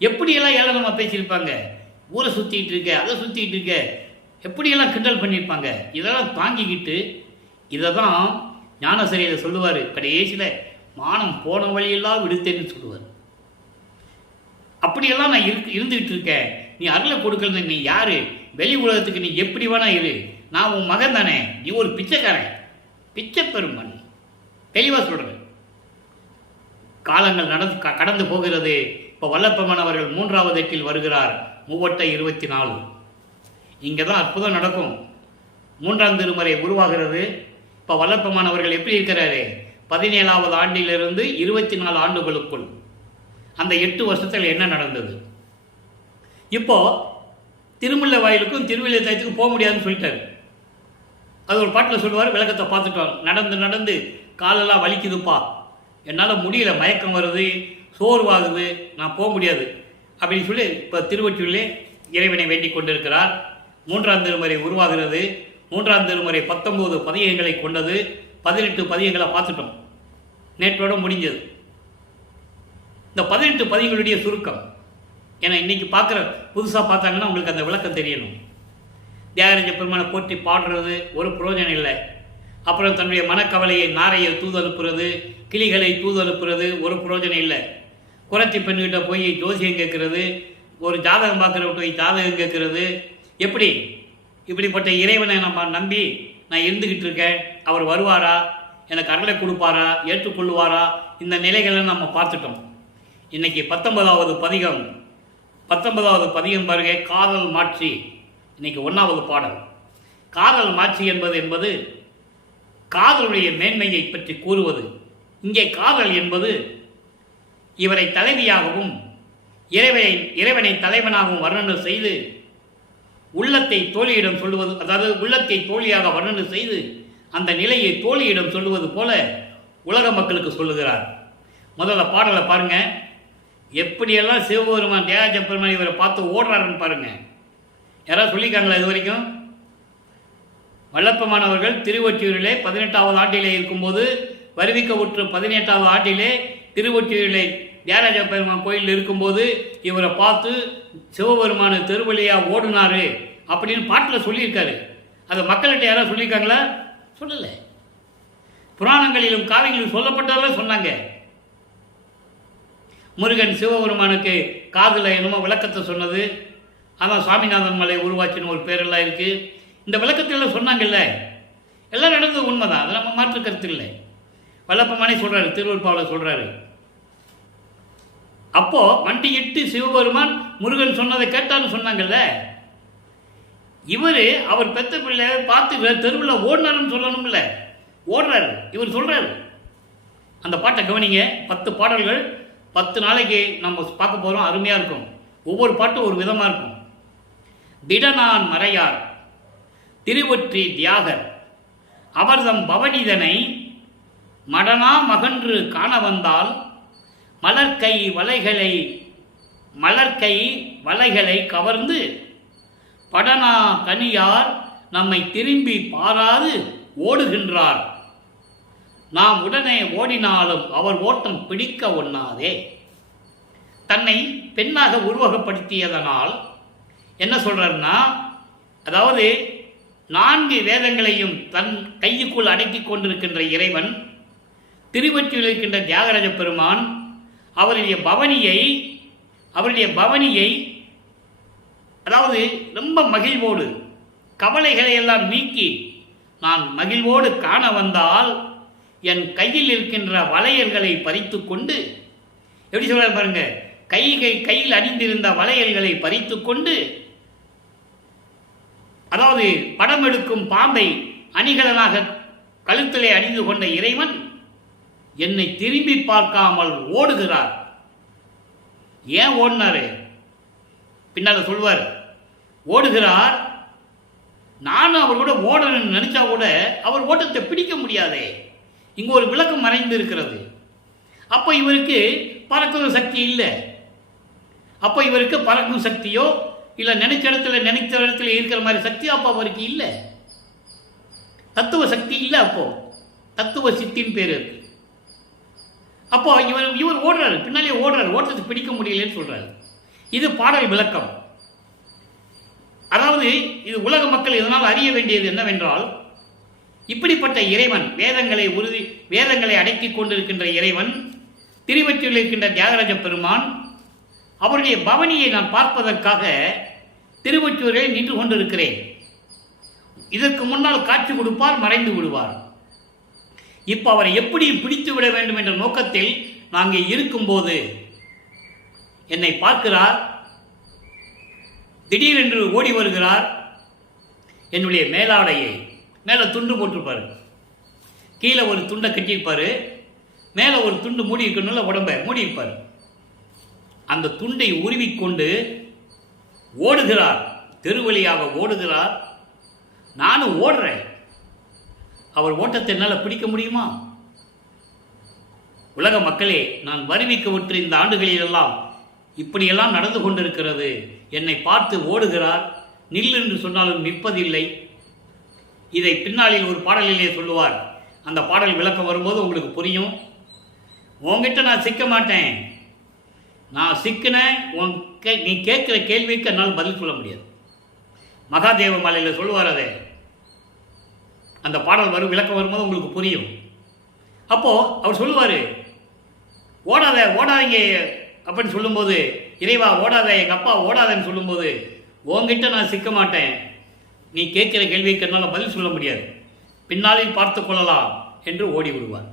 எப்படியெல்லாம் ஏளனமாக பேசியிருப்பாங்க. ஊரை சுற்றிட்டு இருக்க, அதை சுற்றிட்டு இருக்க, எப்படியெல்லாம் கிண்டல் பண்ணியிருப்பாங்க. இதெல்லாம் தாங்கிக்கிட்டு இதை தான் ஞானசரியில் சொல்லுவார். கடைசியில் மானம் போன வழியெல்லாம் விடுத்தேன்னு சொல்லுவார். அப்படியெல்லாம் நான் இருந்துக்கிட்டு இருக்கேன், நீ அருளை கொடுக்கறது நீ யார்? வெளி உலகத்துக்கு நீ எப்படி வேணா இரு, நான் உன் மகன் தானே, நீ ஒரு பிச்சைக்காரன், பிச்சை பெருமன். தெளிவாக சொல்கிறேன். காலங்கள் கடந்து போகிறது. இப்போ வல்லப்பெருமான் அவர்கள் 3வது எட்டில் வருகிறார். 3/24. இங்கே தான் அற்புதம் நடக்கும். 3ஆம் திருமுறை உருவாகிறது. இப்போ வல்லப்பெருமான் அவர்கள் எப்படி இருக்கிறாரு? 17வது ஆண்டிலிருந்து 24 ஆண்டுகளுக்குள் அந்த 8 வருஷத்தில் என்ன நடந்தது? இப்போ திருமுல்லை வாயிலுக்கும் திருவில்லை தயத்துக்கும் போக முடியாதுன்னு சொல்லிட்டாரு. அது ஒரு பாட்டில் சொல்லுவார். விளக்கத்தை பார்த்துட்டோம். நடந்து நடந்து காலெல்லாம் வலிக்குதுப்பா, என்னால் முடியல, மயக்கம் வருது, சோர்வாகுது, நான் போக முடியாது அப்படின்னு சொல்லி இப்போ திருவொற்றிலே இறைவனை வேண்டிக் கொண்டிருக்கிறார். 3ஆம் திருமுறை உருவாகிறது. 3ஆம் திருமுறை 19 பதிகங்களை கொண்டது. 18 பதிகங்களை பார்த்துட்டோம், நேற்றோட முடிஞ்சது. இந்த 18 பதிகங்களுடைய சுருக்கம், ஏன்னா இன்னைக்கு பார்க்குற புதுசாக பார்த்தாங்கன்னா உங்களுக்கு அந்த விளக்கம் தெரியணும். தியாகராஜ பெருமானை போற்றி பாடுறது ஒரு பிரயோஜனம் இல்லை. அப்புறம் தன்னுடைய மனக்கவலையை நாரையை தூதனுப்புறது, கிளிகளை தூதனுப்புறது ஒரு பிரயோஜனம் இல்லை. குறைச்சி பெண்கிட்ட போய் ஜோசியம் கேட்கறது, ஒரு ஜாதகம் பார்க்குறவங்க போய் ஜாதகம் கேட்கறது, எப்படி இப்படிப்பட்ட இறைவனை நம்ம நம்பி நான் இருந்துக்கிட்டு இருக்கேன், அவர் வருவாரா, எனக்கு அருளை கொடுப்பாரா, ஏற்றுக்கொள்வாரா, இந்த நிலைகளை நம்ம பார்த்துட்டோம். இன்றைக்கி 19வது பதிகம். 19வது பதிகம் பாருங்க, காதல் மாட்சி. இன்றைக்கி 1வது பாடல். காதல் மாட்சி என்பது காதலுடைய மேன்மையை பற்றி கூறுவது. இங்கே காதல் என்பது இவரை தலைவியாகவும் இறைவனை தலைவனாகவும் வர்ணனை செய்து உள்ளத்தை தோழியிடம் சொல்லுவது, அதாவது உள்ளத்தை தோழியாக வர்ணனை செய்து அந்த நிலையை தோழியிடம் சொல்லுவது போல உலக மக்களுக்கு சொல்லுகிறார். முதல்ல பாடலை பாருங்க, எப்படியெல்லாம் சிவபெருமான் தியாகராஜ பெருமான் இவரை பார்த்து ஓடுறாருன்னு பாருங்க. யாராவது சொல்லியிருக்காங்களா இது வரைக்கும்? வல்லப்பெருமானவர்கள் திருவொற்றியூரிலே 18வது ஆண்டிலே இருக்கும்போது வருவிக்க உற்று 18வது ஆண்டிலே திருவொற்றியூரிலே தியாகராஜ பெருமான் கோயில் இருக்கும்போது இவரை பார்த்து சிவபெருமான தெருவழியா ஓடுனாரு அப்படின்னு பாட்டில் சொல்லியிருக்காரு. அதை மக்கள்கிட்ட யாராவது சொல்லியிருக்காங்களா? சொல்லலை. புராணங்களிலும் காவியங்களிலும் சொல்லப்பட்டதெல்லாம் சொன்னாங்க. முருகன் சிவபெருமானுக்கு காதில் என்னமோ விளக்கத்தை சொன்னது, அதான் சுவாமிநாதன் மலை உருவாச்சின்னு ஒரு பேரெல்லாம் இருக்குது. இந்த விளக்கத்திலாம் சொன்னாங்கல்ல, எல்லாம் நடந்தது உண்மைதான், அது நம்ம மாற்று கருத்து இல்லை. வல்லப்பமானே சொல்கிறாரு, திருவருட்பாவில் சொல்கிறாரு. அப்போது மண்டியிட்டு சிவபெருமான் முருகன் சொன்னதை கேட்டான்னு சொன்னாங்கல்ல, இவர் அவர் பெத்த பிள்ளை பார்த்து தெருவில் ஓடினாருன்னு சொல்லணும்ல, ஓடுறாரு. இவர் சொல்கிறாரு. அந்த பாட்டை கவனிங்க. 10 பாடல்கள் 10 நாளைக்கு நம்ம பார்க்க போகிறோம். அருமையாக இருக்கும். ஒவ்வொரு பாட்டும் ஒரு விதமாக இருக்கும். திடனான் மறையார் திருவொற்றி தியாகர் அவர்தம் பவனிதனை மடனா மகன்று காண வந்தால் மலர்கை வலைகளை கவர்ந்து படனா கனியார் நம்மை திரும்பி பாராது ஓடுகின்றார். நாம் உடனே ஓடினாலும் அவர் ஓட்டம் பிடிக்க ஒண்ணாதே. தன்னை பெண்ணாக உருவகப்படுத்தியதனால் என்ன சொல்றாருன்னா, அதாவது 4 வேதங்களையும் தன் கையுக்குள் அடக்கி கொண்டிருக்கின்ற இறைவன், திருவொற்றியூரில் இருக்கின்ற தியாகராஜ பெருமான் அவருடைய பவனியை அதாவது ரொம்ப மகிழ்வோடு கவலைகளை எல்லாம் நீக்கி நான் மகிழ்வோடு காண வந்தால் என் கையில் இருக்கின்ற வளையல்களை பறித்து கொண்டு, எப்படி சொல்றாரு பாருங்க, கையில் அணிந்திருந்த வளையல்களை பறித்து கொண்டு, அதாவது படம் எடுக்கும் பாம்பை அணிகலனாக கழுத்திலே அணிந்து கொண்ட இறைவன் என்னை திரும்பி பார்க்காமல் ஓடுகிறார். ஏன் ஓடினாரு? பின்னால சொல்வார். ஓடுகிறார். நானும் அவர் கூட ஓடணும்னு நினைச்சா கூட அவர் ஓட்டத்தை பிடிக்க முடியாதே. இங்கு ஒரு விளக்கம் மறைந்து இருக்கிறது. அப்போ இவருக்கு பறக்கும் சக்தி இல்லை. அப்போ இவருக்கு பறக்கும் சக்தியோ இல்லை நினைச்ச இடத்துல இருக்கிற மாதிரி சக்தியோ அப்போ அவருக்கு இல்லை. தத்துவ சக்தி இல்லை. அப்போ தத்துவ சித்தின் பேர் இருக்கு. அப்போ இவர் ஓடுறாரு, பின்னாலே ஓடுறாரு, ஓட்டத்தை பிடிக்க முடியலன்னு சொல்றாரு. இது பாடல் விளக்கம். அதாவது இது உலக மக்கள் இதனால் அறிய வேண்டியது என்னவென்றால், இப்படிப்பட்ட இறைவன் வேதங்களை அடக்கி கொண்டிருக்கின்ற இறைவன், திருவொற்றியூரில் இருக்கின்ற தியாகராஜ பெருமான், அவருடைய பவனியை நான் பார்ப்பதற்காக திருவொற்றியூரில் நின்று கொண்டிருக்கிறேன். இதற்கு முன்னால் காட்சி கொடுப்பார், மறைந்து விடுவார். இப்போ அவரை எப்படி பிடித்து விட வேண்டும் என்ற நோக்கத்தில் நாங்கள் இருக்கும்போது என்னை பார்க்கிறார். திடீரென்று ஓடி வருகிறார். என்னுடைய மேலாடையை மேலே துண்டு போட்டிருப்பார், கீழே ஒரு துண்டை கட்டியிருப்பார், மேலே ஒரு துண்டு மூடி இருக்கணும்ல, உடம்பை மூடி இருப்பார். அந்த துண்டை உருவிக்கொண்டு ஓடுகிறார். தெருவழியாக ஓடுகிறார். நானும் ஓடுறேன். அவர் ஓட்டத்தை என்னால் பிடிக்க முடியுமா? உலக மக்களே, நான் வருவிக்க விட்டு இந்த ஆண்டுகளிலெல்லாம் இப்படியெல்லாம் நடந்து கொண்டிருக்கிறது. என்னை பார்த்து ஓடுகிறார். நில் என்று சொன்னாலும் நிற்பதில்லை. இதை பின்னாளில் ஒரு பாடலிலே சொல்லுவார். அந்த பாடல் விளக்கம் வரும்போது உங்களுக்கு புரியும். உன்கிட்ட நான் சிக்க மாட்டேன். நான் சிக்கினேன், நீ கேட்குற கேள்விக்கு என்னால் பதில் சொல்ல முடியாது. மகாதேவ மாலையில் சொல்லுவார். அதை அந்த பாடல் விளக்கம் வரும்போது உங்களுக்கு புரியும். அப்போது அவர் சொல்லுவார், ஓடாதீங்க அப்படின்னு சொல்லும்போது, இறைவா ஓடாத, எங்கள் அப்பா ஓடாதன்னு சொல்லும்போது, உங்ககிட்ட நான் சிக்க மாட்டேன், நீ கேட்குற கேள்விக்கு என்னால் பதில் சொல்ல முடியாது, பின்னாளில் பார்த்து கொள்ளலாம் என்று ஓடி விடுவார்.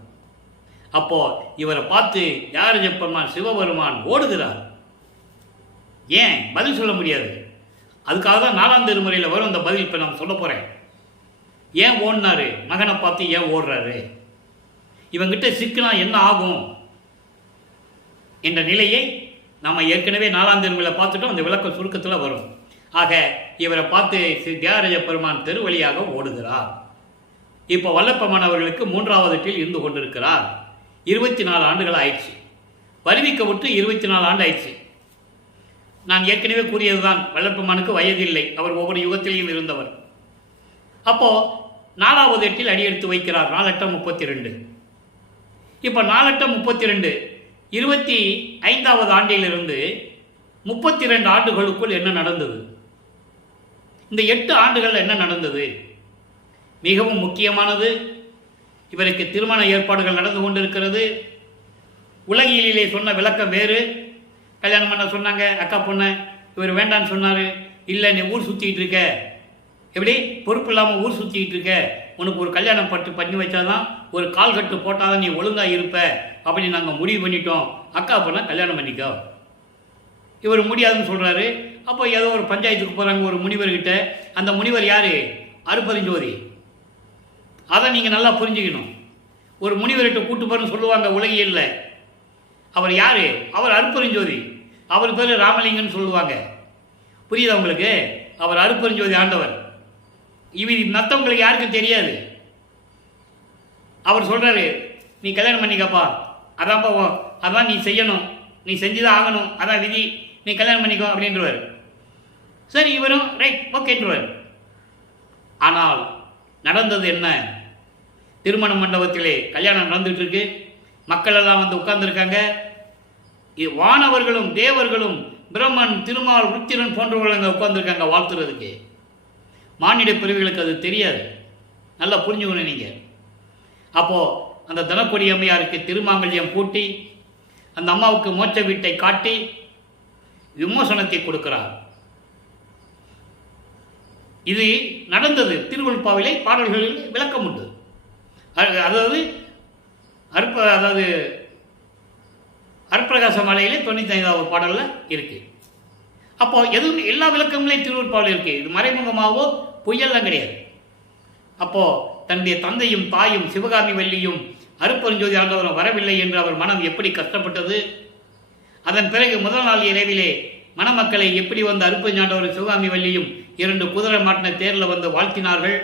அப்போது இவரை பார்த்து தியாகராஜ பெருமான் சிவபெருமான் ஓடுகிறார். ஏன் பதில் சொல்ல முடியாது? அதுக்காக தான் 4ஆம் திருமுறையில் வரும் அந்த பதில் இப்போ நான் சொல்ல போகிறேன். ஏன் ஓடினாரு? மகனை பார்த்து ஏன் ஓடுறாரு? இவங்கிட்ட சிக்கினா என்ன ஆகும் என்ற நிலையை நாம் ஏற்கனவே 4ஆம் திருமுறையில் பார்த்துட்டோம். அந்த விளக்க சுருக்கத்தில் வரும். ஆக இவரை பார்த்து தியாகராஜ பெருமான் தெருவழியாக ஓடுகிறார். இப்போ வல்லப்பெருமான் அவர்களுக்கு 3வது இருந்து கொண்டிருக்கிறார். 24 ஆண்டுகள் ஆயிடுச்சு. வருவிக்க விட்டு 24 ஆண்டு ஆயிடுச்சு. நான் ஏற்கனவே கூறியதுதான், வல்லப்பெருமானுக்கு வயதில்லை. அவர் ஒவ்வொரு யுகத்திலையும் இருந்தவர். அப்போது 4வது அடியெடுத்து வைக்கிறார். 4 8 32. இப்போ 4×32 25வது ஆண்டிலிருந்து 32 ஆண்டுகளுக்குள் என்ன நடந்தது? இந்த 8 ஆண்டுகள் என்ன நடந்தது? மிகவும் முக்கியமானது. இவருக்கு திருமண ஏற்பாடுகள் நடந்து கொண்டிருக்கிறது. உலகியலிலே சொன்ன விளக்கம் வேறு. கல்யாணம் பண்ண சொன்னாங்க அக்கா பொண்ணை, இவர் வேண்டான்னு சொன்னார். இல்லை நீ ஊர் சுற்றிக்கிட்டு இருக்க, எப்படி பொறுப்பு இல்லாமல் ஊர் சுற்றிக்கிட்டு இருக்க, உனக்கு ஒரு கல்யாணம் பண்ணி வச்சாதான், ஒரு கால் கட்டு போட்டாதான் நீ ஒழுங்காக இருப்ப அப்படின்னு நாங்கள் முடிவு பண்ணிட்டோம், அக்கா பொண்ணை கல்யாணம் பண்ணிக்கோ. இவர் முடியாதுன்னு சொல்கிறாரு. அப்போ ஏதோ ஒரு பஞ்சாயத்துக்கு போகிறாங்க ஒரு முனிவர்கிட்ட. அந்த முனிவர் யார்? அருப்பெருஞ்சோதி. அதை நீங்கள் நல்லா புரிஞ்சுக்கணும். ஒரு முனிவர்கிட்ட கூட்டு போகிறன்னு சொல்லுவாங்க உலகியல்ல. அவர் யார்? அவர் அருப்பெருஞ்சோதி. அவர் பேர் ராமலிங்கன்னு சொல்லுவாங்க. புரியுதா உங்களுக்கு? அவர் அருப்பெருஞ்சோதி ஆண்டவர். இவர் மற்றவங்களுக்கு யாருக்கும் தெரியாது. அவர் சொல்கிறாரு, நீ கல்யாணம் பண்ணிக்கப்பா, அதான்ப்பா, அதான் நீ செய்யணும், நீ செஞ்சுதான் ஆகணும், அதான் விதி, நீ கல்யாணம் பண்ணிக்கோ அப்படின்றவர். சரி, இவரும் ரைட் ஓகேன்றவர். ஆனால் நடந்தது என்ன? திருமண மண்டபத்திலே கல்யாணம் நடந்துட்டு இருக்கு. மக்கள் எல்லாம் வந்து உட்கார்ந்துருக்காங்க. வானவர்களும் தேவர்களும் பிரம்மன் திருமால் ருத்திரன் போன்றவர்கள் அங்கே உட்கார்ந்துருக்காங்க வாழ்த்துறதுக்கு. மானிட பிரிவுகளுக்கு அது தெரியாது. நல்லா புரிஞ்சுக்கணும் நீங்கள். அப்போது அந்த தனக்கொடி அம்மையாருக்கு திருமாங்கல்யம் பூட்டி அந்த அம்மாவுக்கு மோட்ச வீட்டை காட்டி விமோசனத்தை கொடுக்கிறார். இது நடந்தது. திருவள்ளுப்பாவிலே பாடல்களில் விளக்கம் உண்டு. அதாவது அற்பரகாச மாலையிலே 95வது பாடலில் இருக்கு. அப்போ எதுவும் எல்லா விளக்கங்களையும் திருவள்ளுப்பாவில் இருக்கு. இது மறைமுகமாகவோ பொய்யெல்லாம் கிடையாது. அப்போ தன்னுடைய தந்தையும் தாயும் சிவகாமி வள்ளியும் அருப்பெருஞ்சோதி ஆண்டவரும் வரவில்லை என்று அவர் மனம் எப்படி கஷ்டப்பட்டது. அதன் பிறகு முதல் நாள் இரவிலே மணமக்களை எப்படி வந்து அருப்பெருஞ்சாண்டவர் சிவகாமி வள்ளியும் 2 குதிரை மாட்டின தேரில் வந்து வாழ்த்தினார்கள்.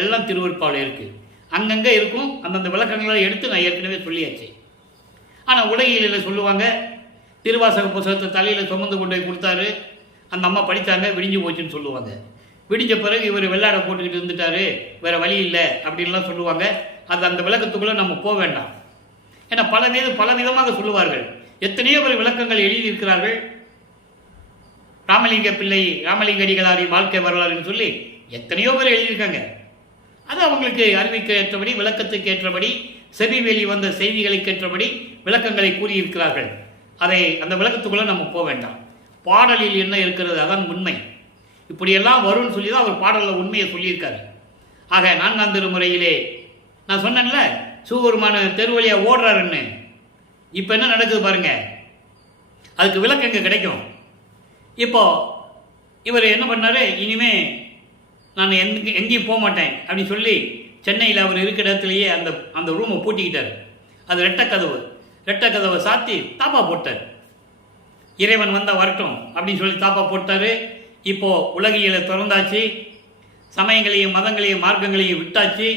எல்லாம் திருவள்ளுப்பாவில் இருக்கு. அங்கங்கே இருக்கும். அந்தந்த விளக்கங்களை எடுத்து நான் ஏற்கனவே சொல்லியாச்சு. ஆனால் உலகியலில் சொல்லுவாங்க, திருவாசக புத்தகத்தை தலையில் சுமந்து கொண்டு போய் கொடுத்தாரு, அந்த அம்மா படித்தாங்க, விடிஞ்சு போச்சுன்னு சொல்லுவாங்க. விடிஞ்ச பிறகு இவர் வெள்ளாடை போட்டுக்கிட்டு இருந்துட்டாரு, வேறு வழி இல்லை அப்படின்லாம் சொல்லுவாங்க. அது அந்த விளக்கத்துக்குள்ளே நம்ம போக வேண்டாம். ஏன்னா பல விதமாக சொல்லுவார்கள். எத்தனையோ பேர் விளக்கங்கள் எழுதியிருக்கிறார்கள். ராமலிங்க பிள்ளை, ராமலிங்க அடிகளாரின் வாழ்க்கை வரலாறுன்னு சொல்லி எத்தனையோ பேர் எழுதியிருக்காங்க. அது அவங்களுக்கு அறிவிக்க ஏற்றபடி, விளக்கத்துக்கு ஏற்றபடி, செவி வெளி வந்த செய்திகளுக்கு ஏற்றபடி விளக்கங்களை கூறியிருக்கிறார்கள். அந்த விளக்கத்துக்குள்ளே நம்ம போக வேண்டாம். பாடலில் என்ன இருக்கிறது அதான் உண்மை. இப்படியெல்லாம் வரும்னு சொல்லி தான் அவர் பாடலில் உண்மையை சொல்லியிருக்காரு. ஆக 4ஆம் திருமுறையிலே நான் சொன்னேன்ல, சிவபெருமான தெருவழியாக ஓடுறாருன்னு. இப்போ என்ன நடக்குது பாருங்க. அதுக்கு விளக்கம் எங்கே கிடைக்கும்? இப்போ இவர் என்ன பண்ணாரு, இனிமே நான் எங்கேயும் போக மாட்டேன் அப்படின்னு சொல்லி சென்னையில் அவர் இருக்கிற இடத்துலையே அந்த ரூமை பூட்டிக்கிட்டார். அது ரெட்டை கதவை சாத்தி தாப்பா போட்டார். இறைவன் வந்தால் வரட்டும் அப்படின்னு சொல்லி தாப்பா போட்டார். இப்போது உலகியலை திறந்தாச்சு. சமயங்களையும் மதங்களையும் மார்க்கங்களையும் விட்டாச்சு.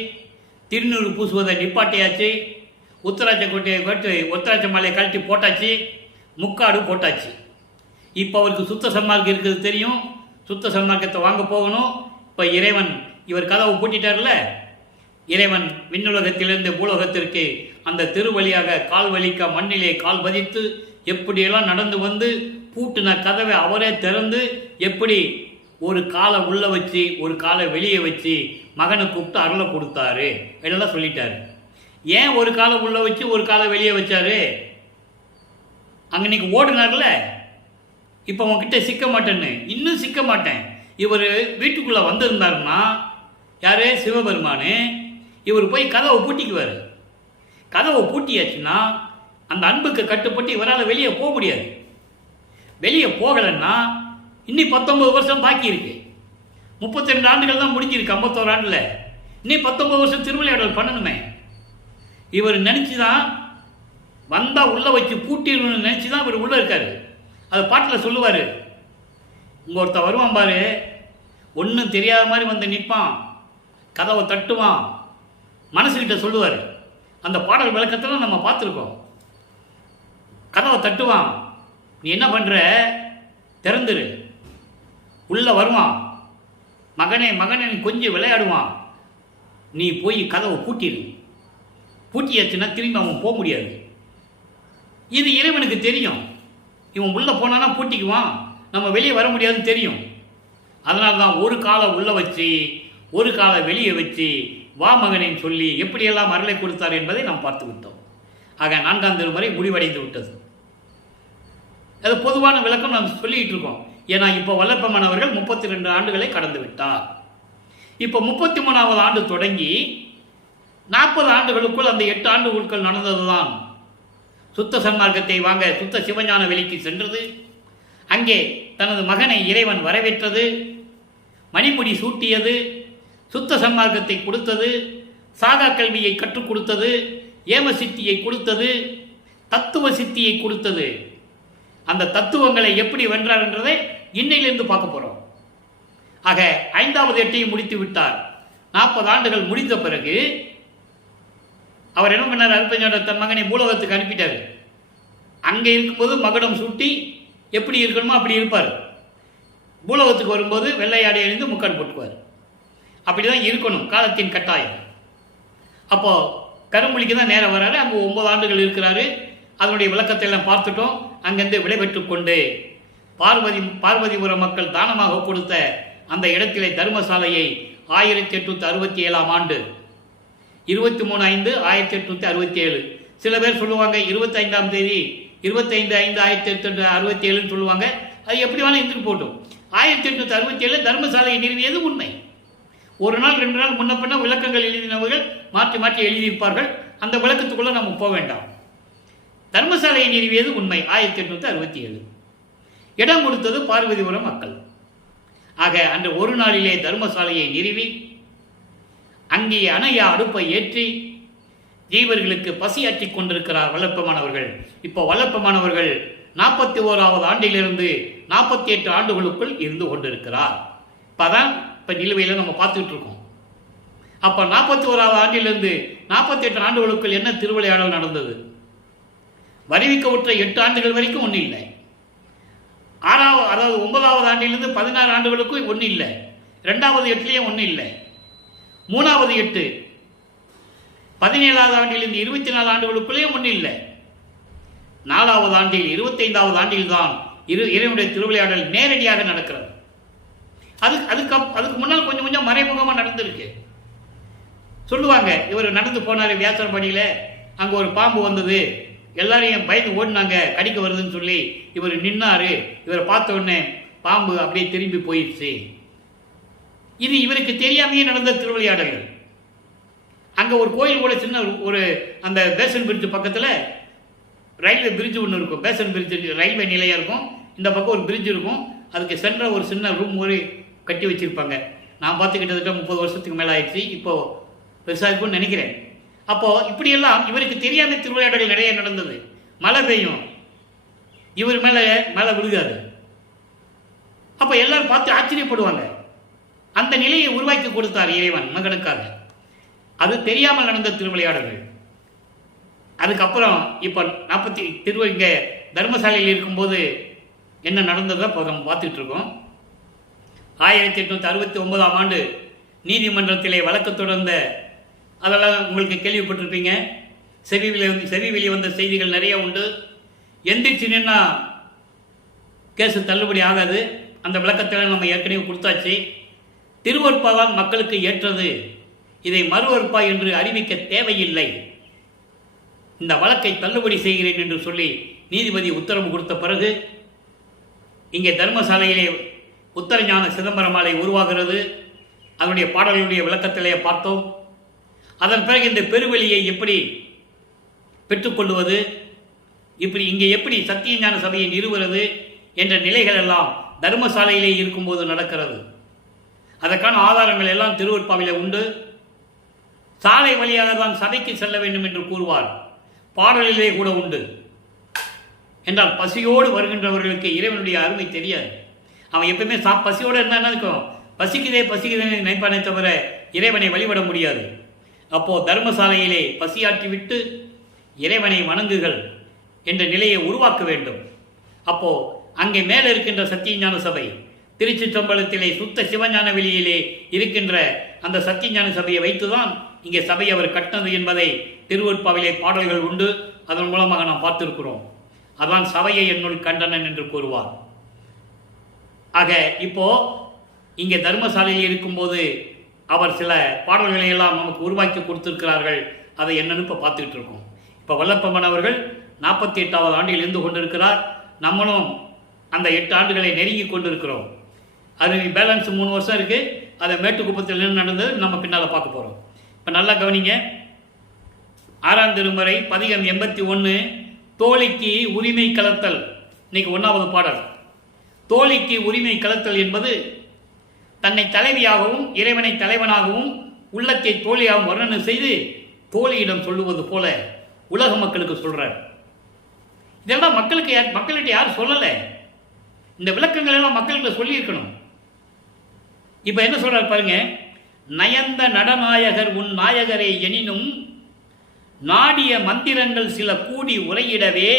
திருநூறு பூசுவதை நிப்பாட்டியாச்சு. உத்தராட்ச கோட்டையை கட்டு உத்தராட்ச மாலையை கழட்டி போட்டாச்சு. முக்காடு போட்டாச்சு. இப்போ அவருக்கு சுத்த சன்மார்க்கம் இருக்குது தெரியும். சுத்த சன்மார்க்கத்தை வாங்க போகணும். இப்போ இறைவன் இவர் கதவை பூட்டிட்டார்ல, இறைவன் விண்ணுலகத்திலிருந்து பூலோகத்திற்கு அந்த திருவழியாக கால் வலிக்க மண்ணிலே கால் பதித்து எப்படியெல்லாம் நடந்து வந்து பூட்டின கதவை அவரே திறந்து எப்படி ஒரு காலை உள்ள வச்சு ஒரு காலை வெளியே வச்சு மகனை கூப்பிட்டு அருளை கொடுத்தாரு இதெல்லாம் சொல்லிட்டாரு. ஏன் ஒரு காலை உள்ள வச்சு ஒரு காலை வெளியே வச்சாரு? அங்கே இன்னைக்கு ஓடுனார்ல, இப்போ உங்ககிட்ட சிக்க மாட்டேன்னு. இன்னும் சிக்க மாட்டேன். இவர் வீட்டுக்குள்ளே வந்திருந்தாருன்னா யாரு? சிவபெருமானு. இவர் போய் கதவை பூட்டிக்குவார். கதவை பூட்டியாச்சுன்னா அந்த அன்புக்கு கட்டுப்பட்டு இவரால் வெளியே போக முடியாது. வெளியே போகலைன்னா இன்னும் 19 வருஷம் பாக்கி இருக்கு. 32 ஆண்டுகள் தான் முடிஞ்சிருக்கு. 51 ஆண்டில் இன்னும் 19 வருஷம் திருவிளையாடல் பண்ணணுமே. இவர் நினச்சி தான் வந்தால் உள்ளே வச்சு பூட்டிடணும்னு நினச்சி தான் இவர் உள்ளே இருக்கார். அது பாட்டில் சொல்லுவார். இங்கே ஒருத்தர் வருவான் பாரு, ஒன்றும் தெரியாத மாதிரி வந்து நிற்பான், கதவை தட்டுவான், மனசுக்கிட்ட சொல்லுவார். அந்த பாடல் விளக்கத்தில் நம்ம பார்த்துருக்கோம். கதவை தட்டுவான், நீ என்ன பண்ணுற, திறந்துரு. உள்ளே வருவான், மகனே மகனே கொஞ்சம் விளையாடுவான், நீ போய் கதவை பூட்டிடு. பூட்டியாச்சுன்னா திரும்பி அவன் போக முடியாது. இது இறைவனுக்கு தெரியும். இவன் உள்ளே போனான்னா பூட்டிக்குவான், நம்ம வெளியே வர முடியாதுன்னு தெரியும். அதனால தான் ஒரு காலை உள்ளே வச்சு ஒரு காலை வெளியே வச்சு வா மகனேன்னு சொல்லி எப்படியெல்லாம் அருளை கொடுத்தார் என்பதை நாம் பார்த்து விட்டோம். ஆக 4ஆம் திருமுறை முடிவடைந்து விட்டது. அது பொதுவான விளக்கம் நாம் சொல்லிட்டு இருக்கோம். ஏன்னா இப்போ வல்லப்பெருமான் அவர்கள் 32 ஆண்டுகளை கடந்து விட்டார். இப்போ 33வது ஆண்டு தொடங்கி 40 ஆண்டுகளுக்குள் அந்த 8 ஆண்டுகளுக்குள் நடந்ததுதான் சுத்த சன்மார்க்கத்தை வாங்க சுத்த சிவஞான வெளிக்கு சென்றது. அங்கே தனது மகனை இறைவன் வரவேற்றது, மணிமுடி சூட்டியது, சுத்த சன்மார்க்கத்தை கொடுத்தது, சாகா கல்வியை கற்றுக் கொடுத்தது, ஏம சித்தியை கொடுத்தது, தத்துவ சித்தியை கொடுத்தது. அந்த தத்துவங்களை எப்படி வென்றார் என்றதை இன்னையிலிருந்து பார்க்க போறோம். ஆக 5வது 8ஐயும் முடித்து விட்டார். 40 ஆண்டுகள் முடிந்த பிறகு அவர் என்ன பண்ணார்? அருட்பெருஞ்சோதி தன் மகனை பூலோகத்துக்கு அனுப்பிட்டார். அங்கே இருக்கும்போது மகுடம் சூட்டி எப்படி இருக்கணுமோ அப்படி இருப்பார். பூலோகத்துக்கு வரும்போது வெள்ளை ஆடை அணிந்து முக்காடு போட்டுக்குவார். அப்படிதான் இருக்கணும், காலத்தின் கட்டாயம். அப்போ கரும்புலிக்கு தான் நேரம் வராரு. அங்கே 9 ஆண்டுகள் இருக்கிறாரு. அதனுடைய விளக்கத்தை எல்லாம் பார்த்துட்டோம். அங்கிருந்து விடைபெற்று கொண்டு பார்வதிபுரம் மக்கள் தானமாக கொடுத்த அந்த இடத்திலே தர்மசாலையை 1867ஆம் ஆண்டு 23/5/1867, சில பேர் சொல்லுவாங்க 25ஆம் தேதி 25/5/1867 சொல்லுவாங்க. அது எப்படி வேணாலும் இருந்துட்டு போட்டோம். 1867 தர்மசாலையை நிறுவியது உண்மை. ஒரு நாள் 2 நாள் முன்ன பின்ன விளக்கங்கள் எழுதினவர்கள் மாற்றி மாற்றி எழுதியிருப்பார்கள். அந்த விளக்கத்துக்குள்ள நம்ம போக வேண்டாம். தர்மசாலையை நிறுவியது உண்மை 1867. இடம் கொடுத்தது பார்வதிபுரம் மக்கள். ஆக அன்று ஒரு நாளிலே தர்மசாலையை நிறுவி அங்கே அணையா அடுப்பை ஏற்றி ஜீவர்களுக்கு பசியாற்றிக் கொண்டிருக்கிறார் வல்லப்பெருமானவர்கள். இப்போ வல்லப்பெருமானவர்கள் 41வது ஆண்டிலிருந்து 48 ஆண்டுகளுக்குள் இருந்து கொண்டிருக்கிறார். இப்பதான் இப்போ நிலுவையில் நம்ம பார்த்துக்கிட்டு இருக்கோம். அப்போ 41வது ஆண்டிலிருந்து 48 ஆண்டுகளுக்குள் என்ன திருவிளையாடல் நடந்தது? வருவிக்க உற்ற 8 ஆண்டுகள் வரைக்கும் ஒன்றும் இல்லை. 9வது ஆண்டிலிருந்து 16 ஆண்டுகளுக்கும் ஒன்றும் இல்லை. 2வது 8லேயும் ஒன்றும் இல்லை. 3வது 8 17வது ஆண்டிலிருந்து 24 ஆண்டுகளுக்குள்ளேயும் ஒன்றும் இல்லை. 4வது ஆண்டில் 25வது ஆண்டில் தான் இறைவனுடைய திருவிளையாடல் நேரடியாக நடக்கிறது. அதுக்கு முன்னால் கொஞ்சம் கொஞ்சம் மறைமுகமாக நடந்திருக்கு. சொல்லுவாங்க, இவர் நடந்து போனார் வியாசர் படியில், அங்கே ஒரு பாம்பு வந்தது, எல்லாரையும் பயந்து ஓடினாங்க, கடிக்க வருதுன்னு சொல்லி இவர் நின்னாரு, இவரை பார்த்த உடனே பாம்பு அப்படியே திரும்பி போயிடுச்சு. இது இவருக்கு தெரியாமையே நடந்த திருவிளையாடல்கள். அங்கே ஒரு கோயில் கூட சின்ன ஒரு அந்த பேசன் பிரிட்ஜ் பக்கத்தில் ரயில்வே பிரிட்ஜ் ஒன்று இருக்கும். பேசன் பிரிட்ஜ் ரயில்வே நிலையம் இருக்கும். இந்த பக்கம் ஒரு பிரிட்ஜ் இருக்கும். அதுக்கு சென்ற ஒரு சின்ன ரூம் ஒரு கட்டி வச்சுருப்பாங்க. நான் பார்த்து கிட்டத்தட்ட 30 வருஷத்துக்கு மேலே ஆயிடுச்சு. இப்போது பெருசாக இருக்கும்னு நினைக்கிறேன். அப்போது இப்படியெல்லாம் இவருக்கு தெரியாமல் திருவிளையாடல்கள் நிறைய நடந்தது. மழை பெய்யும், இவர் மேலே விழுகாது. அப்போ எல்லாரும் பார்த்து ஆச்சரியப்படுவாங்க. அந்த நிலையை உருவாக்கி கொடுத்தார் இறைவன் மகனுக்காக. அது தெரியாமல் நடந்த திருவிளையாடல்கள். அதுக்கப்புறம் இப்போ 40 இங்கே தர்மசாலையில் இருக்கும்போது என்ன நடந்ததோ இப்போ நம்ம பார்த்துட்டு இருக்கோம். 1869ஆம் ஆண்டு நீதிமன்றத்திலே வழக்கு தொடர்ந்த, அதெல்லாம் உங்களுக்கு கேள்விப்பட்டிருப்பீங்க. செவி வெளியே வந்த செய்திகள் நிறைய உண்டு. எந்திரிச்சு நின்னா கேஸு தள்ளுபடி ஆகாது. அந்த விளக்கத்தில் நம்ம ஏற்கனவே கொடுத்தாச்சு. திருவருட்பாதான் மக்களுக்கு ஏற்றது, இதை மறுவருப்பா என்று அறிவிக்க தேவையில்லை, இந்த வழக்கை தள்ளுபடி செய்கிறேன் என்று சொல்லி நீதிபதி உத்தரவு கொடுத்த பிறகு இங்கே தர்மசாலையிலே உத்தரஞான சிதம்பரமாலை உருவாகிறது. அதனுடைய பாடல்களுடைய விளக்கத்திலே பார்த்தோம். அதன் பிறகு இந்த பெருவெளியை எப்படி பெற்றுக்கொள்வது, இப்படி இங்கே எப்படி சத்தியஞான சபையை நிறுவுவது என்ற நிலைகள் எல்லாம் தர்மசாலையிலே இருக்கும்போது நடக்கிறது. அதற்கான ஆதாரங்கள் எல்லாம் திருவருட்பாவிலே உண்டு. சாலை வழியாக தான் சபைக்கு செல்ல வேண்டும் என்று கூறுவார். பாடலிலே கூட உண்டு. என்றால் பசியோடு வருகின்றவர்களுக்கு இறைவனுடைய அருமை தெரியாது. அவன் எப்பவுமே பசியோடு என்ன இருக்கும், பசிக்குதே நினைப்பானே தவிர இறைவனை வழிபட முடியாது. அப்போது தர்மசாலையிலே பசியாற்றிவிட்டு இறைவனை வணங்குகள் என்ற நிலையை உருவாக்க வேண்டும். அப்போது அங்கே மேலே இருக்கின்ற சத்தியஞான சபை, திருச்சிற்றம்பலத்திலே சுத்த சிவஞான வெளியிலே இருக்கின்ற அந்த சத்தியஞான சபையை வைத்துதான் இங்கே சபை அவர் கட்டினது என்பதை திருவருட்பாவிலே பாடல்கள் உண்டு. அதன் மூலமாக நாம் பார்த்திருக்கிறோம். அதான் சபையை என்னுள் கண்டனன் என்று கூறுவார். ஆக இப்போ இங்கே தர்மசாலையில் இருக்கும்போது அவர் சில பாடல்களை எல்லாம் நமக்கு உருவாக்கி கொடுத்திருக்கிறார்கள். அதை என்னன்னு இப்போ பார்த்துக்கிட்டு இருக்கோம். இப்போ வல்லப்பம்மன் அவர்கள் 48வது ஆண்டில் இருந்து கொண்டிருக்கிறார். நம்மளும் அந்த 8 ஆண்டுகளை நெருங்கி கொண்டிருக்கிறோம். அது பேலன்ஸ் 3 வருஷம் இருக்குது. அதை மேட்டுக்குப்பத்தில் என்ன நடந்தது நம்ம பின்னால் பார்க்க போகிறோம். இப்போ நல்லா கவனிங்க. 6ஆம் திருமுறை பதிகம் 81 தோழிக்கு உரிமை கலத்தல். இன்னைக்கு 1வது பாடல். தோழிக்கு உரிமை கலத்தல் என்பது தன்னை தலைவியாகவும் இறைவனை தலைவனாகவும் உள்ளத்தை தோழியாகவும் வர்ணனை செய்து தோழியிடம் சொல்லுவது போல உலக மக்களுக்கு சொல்றார். இதெல்லாம் மக்கள்கிட்ட யாரும் சொல்லலை. இந்த விளக்கங்கள் எல்லாம் மக்கள்கிட்ட சொல்லியிருக்கணும். இப்போ என்ன சொல்றார் பாருங்க. நயந்த நடநாயகர் உன் நாயகரை எனினும் நாடிய மந்திரங்கள் சில கூடி உரையிடவே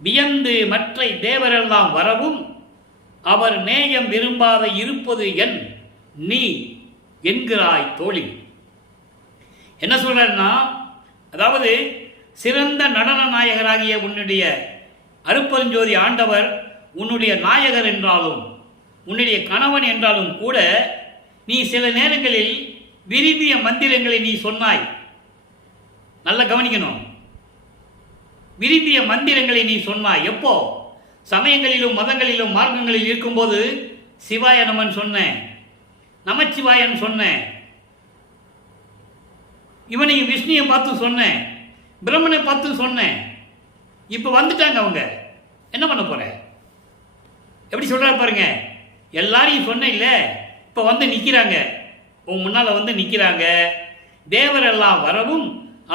வியந்து மற்ற தேவரெல்லாம் வரவும் அவர் நேயம் விரும்பாத இருப்பது என் நீ என்கிறாய் தோழி. என்ன சொல்றாருன்னா, அதாவது சிறந்த நடன நாயகராகிய உன்னுடைய அருப்பெருஞ்சோதி ஆண்டவர் உன்னுடைய நாயகர் என்றாலும் உன்னுடைய கணவன் என்றாலும் கூட நீ சில நேரங்களில் விரும்பிய மந்திரங்களை நீ சொன்னாய். நல்லா கவனிக்கணும். விரும்பிய மந்திரங்களை நீ சொன்னாய். எப்போ? சமயங்களிலும் மதங்களிலும் மார்க்கங்களில் இருக்கும்போது சிவாய நமன் சொன்னேன், நமச்சிவாயன் சொன்னேன், இவனையும் விஷ்ணுவை பார்த்து சொன்னேன், பிரம்மனை பார்த்து சொன்னேன். இப்போ வந்துட்டாங்க அவங்க, என்ன பண்ண போற? எப்படி சொல்றாரு பாருங்க. எல்லாரையும் சொன்ன இல்லை, இப்போ வந்து நிற்கிறாங்க, உன் முன்னால் வந்து நிற்கிறாங்க. தேவரெல்லாம் வரவும்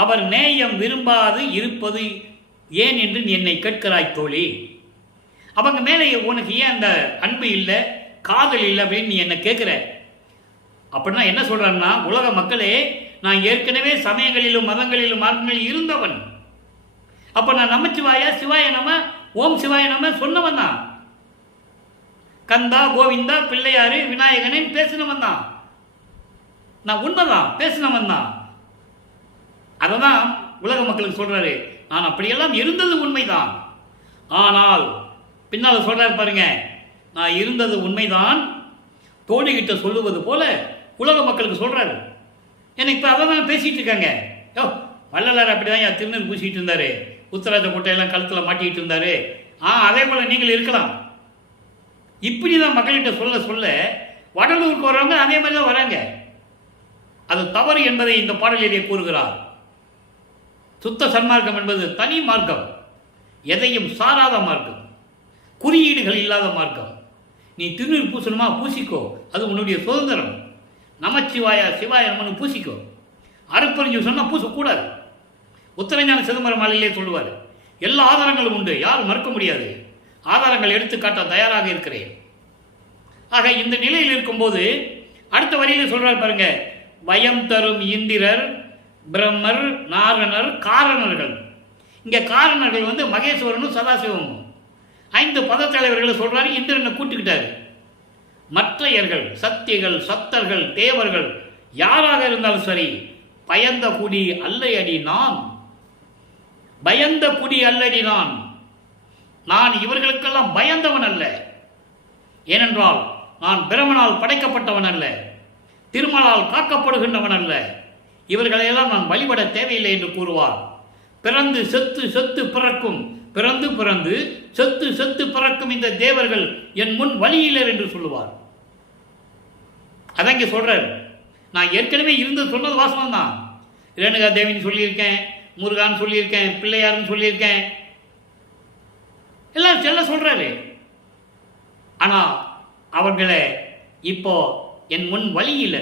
அவர் நேயம் விரும்பாது இருப்பது ஏன் என்று நீ என்னை கேட்கிறாய் தோழி. அவங்க மேலே உனக்கு ஏன் அந்த அன்பு இல்லை, காதல் இல்லை அப்படின்னு நீ என்ன கேட்குற. அப்படின்னா என்ன சொல்றான்னா, உலக மக்களே, நான் ஏற்கனவே சமயங்களிலும் மதங்களிலும் மார்க்கங்களில் இருந்தவன். அப்போ நான் நமச்சிவாயா சிவாய நம ஓம் சிவாய நம சொன்னவன் தான். கந்தா கோவிந்தா பிள்ளையாரு விநாயகனே பேசினவன் தான். நான் உண்மைதான் பேசினவன் தான். அதை தான் உலக மக்களுக்கு சொல்றாரு. நான் அப்படியெல்லாம் இருந்தது உண்மைதான். ஆனால் பின்னால் சொல்றாரு பாருங்க, நான் இருந்தது உண்மைதான் தோழிகிட்ட சொல்லுவது போல உலக மக்களுக்கு சொல்றாரு. ஏன்னா இப்போ அதை தான் பேசிட்டு இருக்காங்க. வள்ளலார் அப்படிதான் திருநெல் பூசிட்டு இருந்தாரு, உத்தராஜ கோட்டையெல்லாம் கழுத்தில் மாட்டிக்கிட்டு இருந்தாரு. அதே போல நீங்கள் இருக்கலாம். இப்படி தான் மக்கள்கிட்ட சொல்ல சொல்ல வடலூருக்கு வர்றவங்க அதே மாதிரி தான் வராங்க. அது தவறு என்பதை இந்த பாடலிலே கூறுகிறார். சுத்த சன்மார்க்கம் என்பது தனி மார்க்கம், எதையும் சாராத மார்க்கம், குறியீடுகள் இல்லாத மார்க்கம். நீ திருநீர் பூசணுமா பூசிக்கோ, அது உன்னுடைய சுதந்திரம். நமச்சிவாயா சிவாய நமனு பூசிக்கோ. அருப்பறிஞ்சு சொன்னால் பூசக்கூடாது. உத்தரஞான சிதம்பரம் மாலையிலே சொல்லுவார், எல்லா ஆதாரங்களும் உண்டு, யாரும் மறுக்க முடியாது, ஆதாரங்கள் எடுத்துக்காட்ட தயாராக இருக்கிறேன். ஆக இந்த நிலையில் இருக்கும்போது அடுத்த வரியில் சொல்றார் பாருங்க, வயம் தரும் இந்திரர் பிரம்மர் நாரணர் காரணர்கள். இங்க காரணர்கள் வந்து மகேஸ்வரனும் சதாசிவமும் 5 பதத்தலைவர்களை சொல்றாரு. இந்திரனை கூட்டுக்கிட்டாரு. மற்றையர்கள் சக்திகள் சத்தர்கள் தேவர்கள் யாராக இருந்தாலும் சரி, பயந்த குடி அல்லையடி நான், பயந்த குடி அல்லடி நான். நான் இவர்களுக்கெல்லாம் பயந்தவன் அல்ல. ஏனென்றால் நான் பிரமனால் படைக்கப்பட்டவன் அல்ல, திருமலால் காக்கப்படுகின்றவன் அல்ல. இவர்களையெல்லாம் நான் வழிபட தேவையில்லை என்று கூறுவார். பிறந்து செத்து செத்து பிறக்கும், பிறந்து பிறந்து செத்து செத்து பிறக்கும் இந்த தேவர்கள் என் முன் வழியிலர் என்று சொல்லுவார். அதான் இங்கே சொல்றார். நான் ஏற்கனவே இருந்து சொன்னது வாசனம் தான். ரேணுகா தேவின்னு சொல்லியிருக்கேன், முருகான்னு சொல்லியிருக்கேன், பிள்ளையாருன்னு சொல்லியிருக்கேன், எல்லாம் செல்ல சொல்றாரு. ஆனா அவர்களை இப்போ என் முன் வழியில,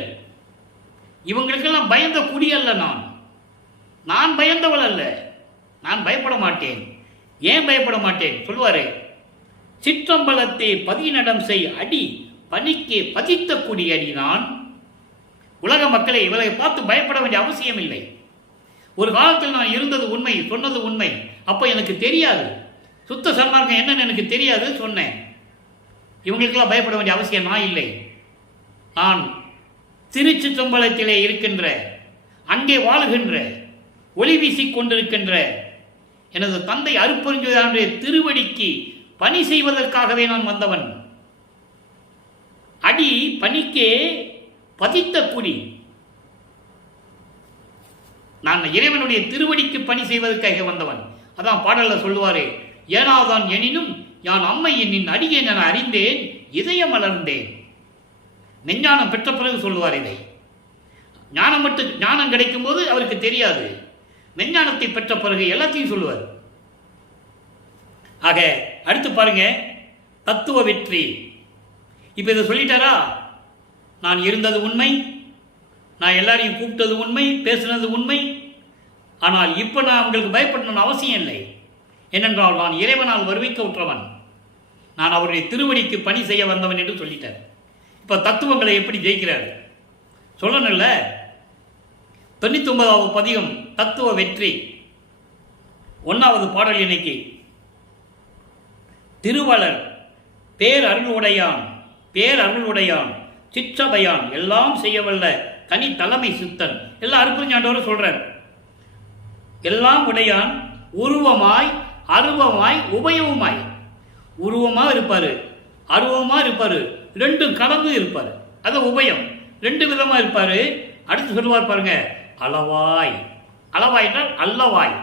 இவங்களுக்கெல்லாம் பயந்த குடி அல்ல நான். நான் பயந்தவள் அல்ல, நான் பயப்பட மாட்டேன். ஏன் பயப்பட மாட்டேன் சொல்லுவாரு. சிற்றம்பலத்தை பதிநடம் செய் அடி பனிக்கு பதித்த குடி அடி நான். உலக மக்களை இவரை பார்த்து பயப்பட வேண்டிய அவசியம் இல்லை. ஒரு காலத்தில் நான் இருந்தது உண்மை, சொன்னது உண்மை. அப்போ எனக்கு தெரியாது, சுத்த சன்மார்க்கம் என்னன்னு எனக்கு தெரியாது சொன்னேன். இவங்களுக்கெல்லாம் பயப்பட வேண்டிய அவசியம் நான் இல்லை. நான் திருச்சிற்றம்பலத்திலே இருக்கின்ற, அங்கே வாழுகின்ற ஒளி வீசிக் கொண்டிருக்கின்ற எனது தந்தை அருட்பெருஞ்சோதியாருடைய திருவடிக்கு பணி செய்வதற்காகவே நான் வந்தவன். அடி பணிக்கே பதித்த குடி. நான் இறைவனுடைய திருவடிக்கு பணி செய்வதற்காக வந்தவன். அதான் பாடல்ல சொல்லுவாரே, ஏனாதான் எனினும் யான் அம்மை என்னின் அடியே நான் அறிந்தேன், இதயம் மலர்ந்தேன். மெஞ்ஞானம் பெற்ற பிறகு சொல்லுவார் இதை. ஞானம் கிடைக்கும் போது அவருக்கு தெரியாது. மெஞ்ஞானத்தை பெற்ற பிறகு எல்லாத்தையும் சொல்லுவார். ஆக அடுத்து பாருங்க, தத்துவ வெற்றி. இப்ப இதை சொல்லிட்டாரா? நான் இருந்தது உண்மை, நான் எல்லாரையும் கூப்பிட்டது உண்மை, பேசினது உண்மை. ஆனால் இப்ப நான் உங்களுக்கு பயப்படணும்னு அவசியம் இல்லை. ஏனென்றால் நான் இறைவனால் வருவிக்க உற்றவன், நான் அவருடைய திருவடிக்கு பணி செய்ய வந்தவன் என்று சொல்லிட்டார். இப்ப தத்துவங்களை எப்படி ஜெயிக்கிறார் சொல்லணும்ல. 99வது பதிகம் தத்துவ வெற்றி. 1வது பாடல் இன்னைக்கு. திருவளர் பேரருளுடையான் பேரருளுடையான் சிற்றபையான் எல்லாம் செய்யவல்ல தனி தலைமை சித்தன். எல்லாம் அருட்பெருஞ்சாண்டவர் சொல்றார். எல்லாம் உடையான், உருவமாய் அருவமாய் உபயவுமாய். உருவமா இருப்பாரு, அருவமா இருப்பாரு, ரெண்டும் கலந்து இருப்பாரு. அது உபயம், ரெண்டு விதமா இருப்பாரு. அடுத்து சொல்லுவார் பாருங்க, அளவாய். அளவாய் என்றால் அல்லவாய்,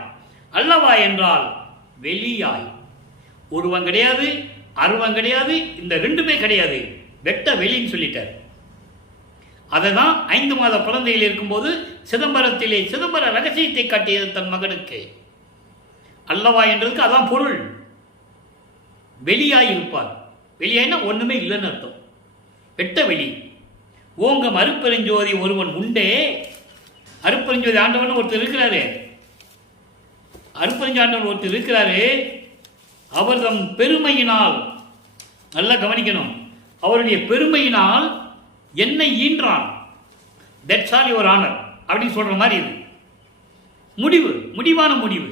அல்லவாய் என்றால் வெளியாய். உருவம் கிடையாது, அருவம் கிடையாது, இந்த ரெண்டுமே கிடையாது, வெட்ட வெளின்னு சொல்லிட்டார். அதை தான் 5 மாத குழந்தையில் இருக்கும்போது சிதம்பரத்திலே சிதம்பர ரகசியத்தை காட்டியது தன் மகனுக்கு. அல்லவாய் என்றதுக்கு அதான் பொருள். வெளியாய் இருப்பார். வெளியாய்னா ஒண்ணுமே இல்லைன்னு அர்த்தம். வெட்ட வெளி. ஓங்கம் அருட்பெருஞ்சோதி ஒருவன் உண்டே. அருட்பெருஞ்சோதி ஆண்டவன் ஒருத்தர் இருக்கிறாரு. அருட்பெருஞ்சாண்டவன் ஒருத்தர் இருக்கிறாரு. அவர் தம் பெருமையினால், நல்லா கவனிக்கணும், அவருடைய பெருமையினால் என்னை ஈன்றான். தட்ஸ் ஆல் யுவர் ஆனர் அப்படின்னு சொல்ற மாதிரி இது முடிவு, முடிவான முடிவு.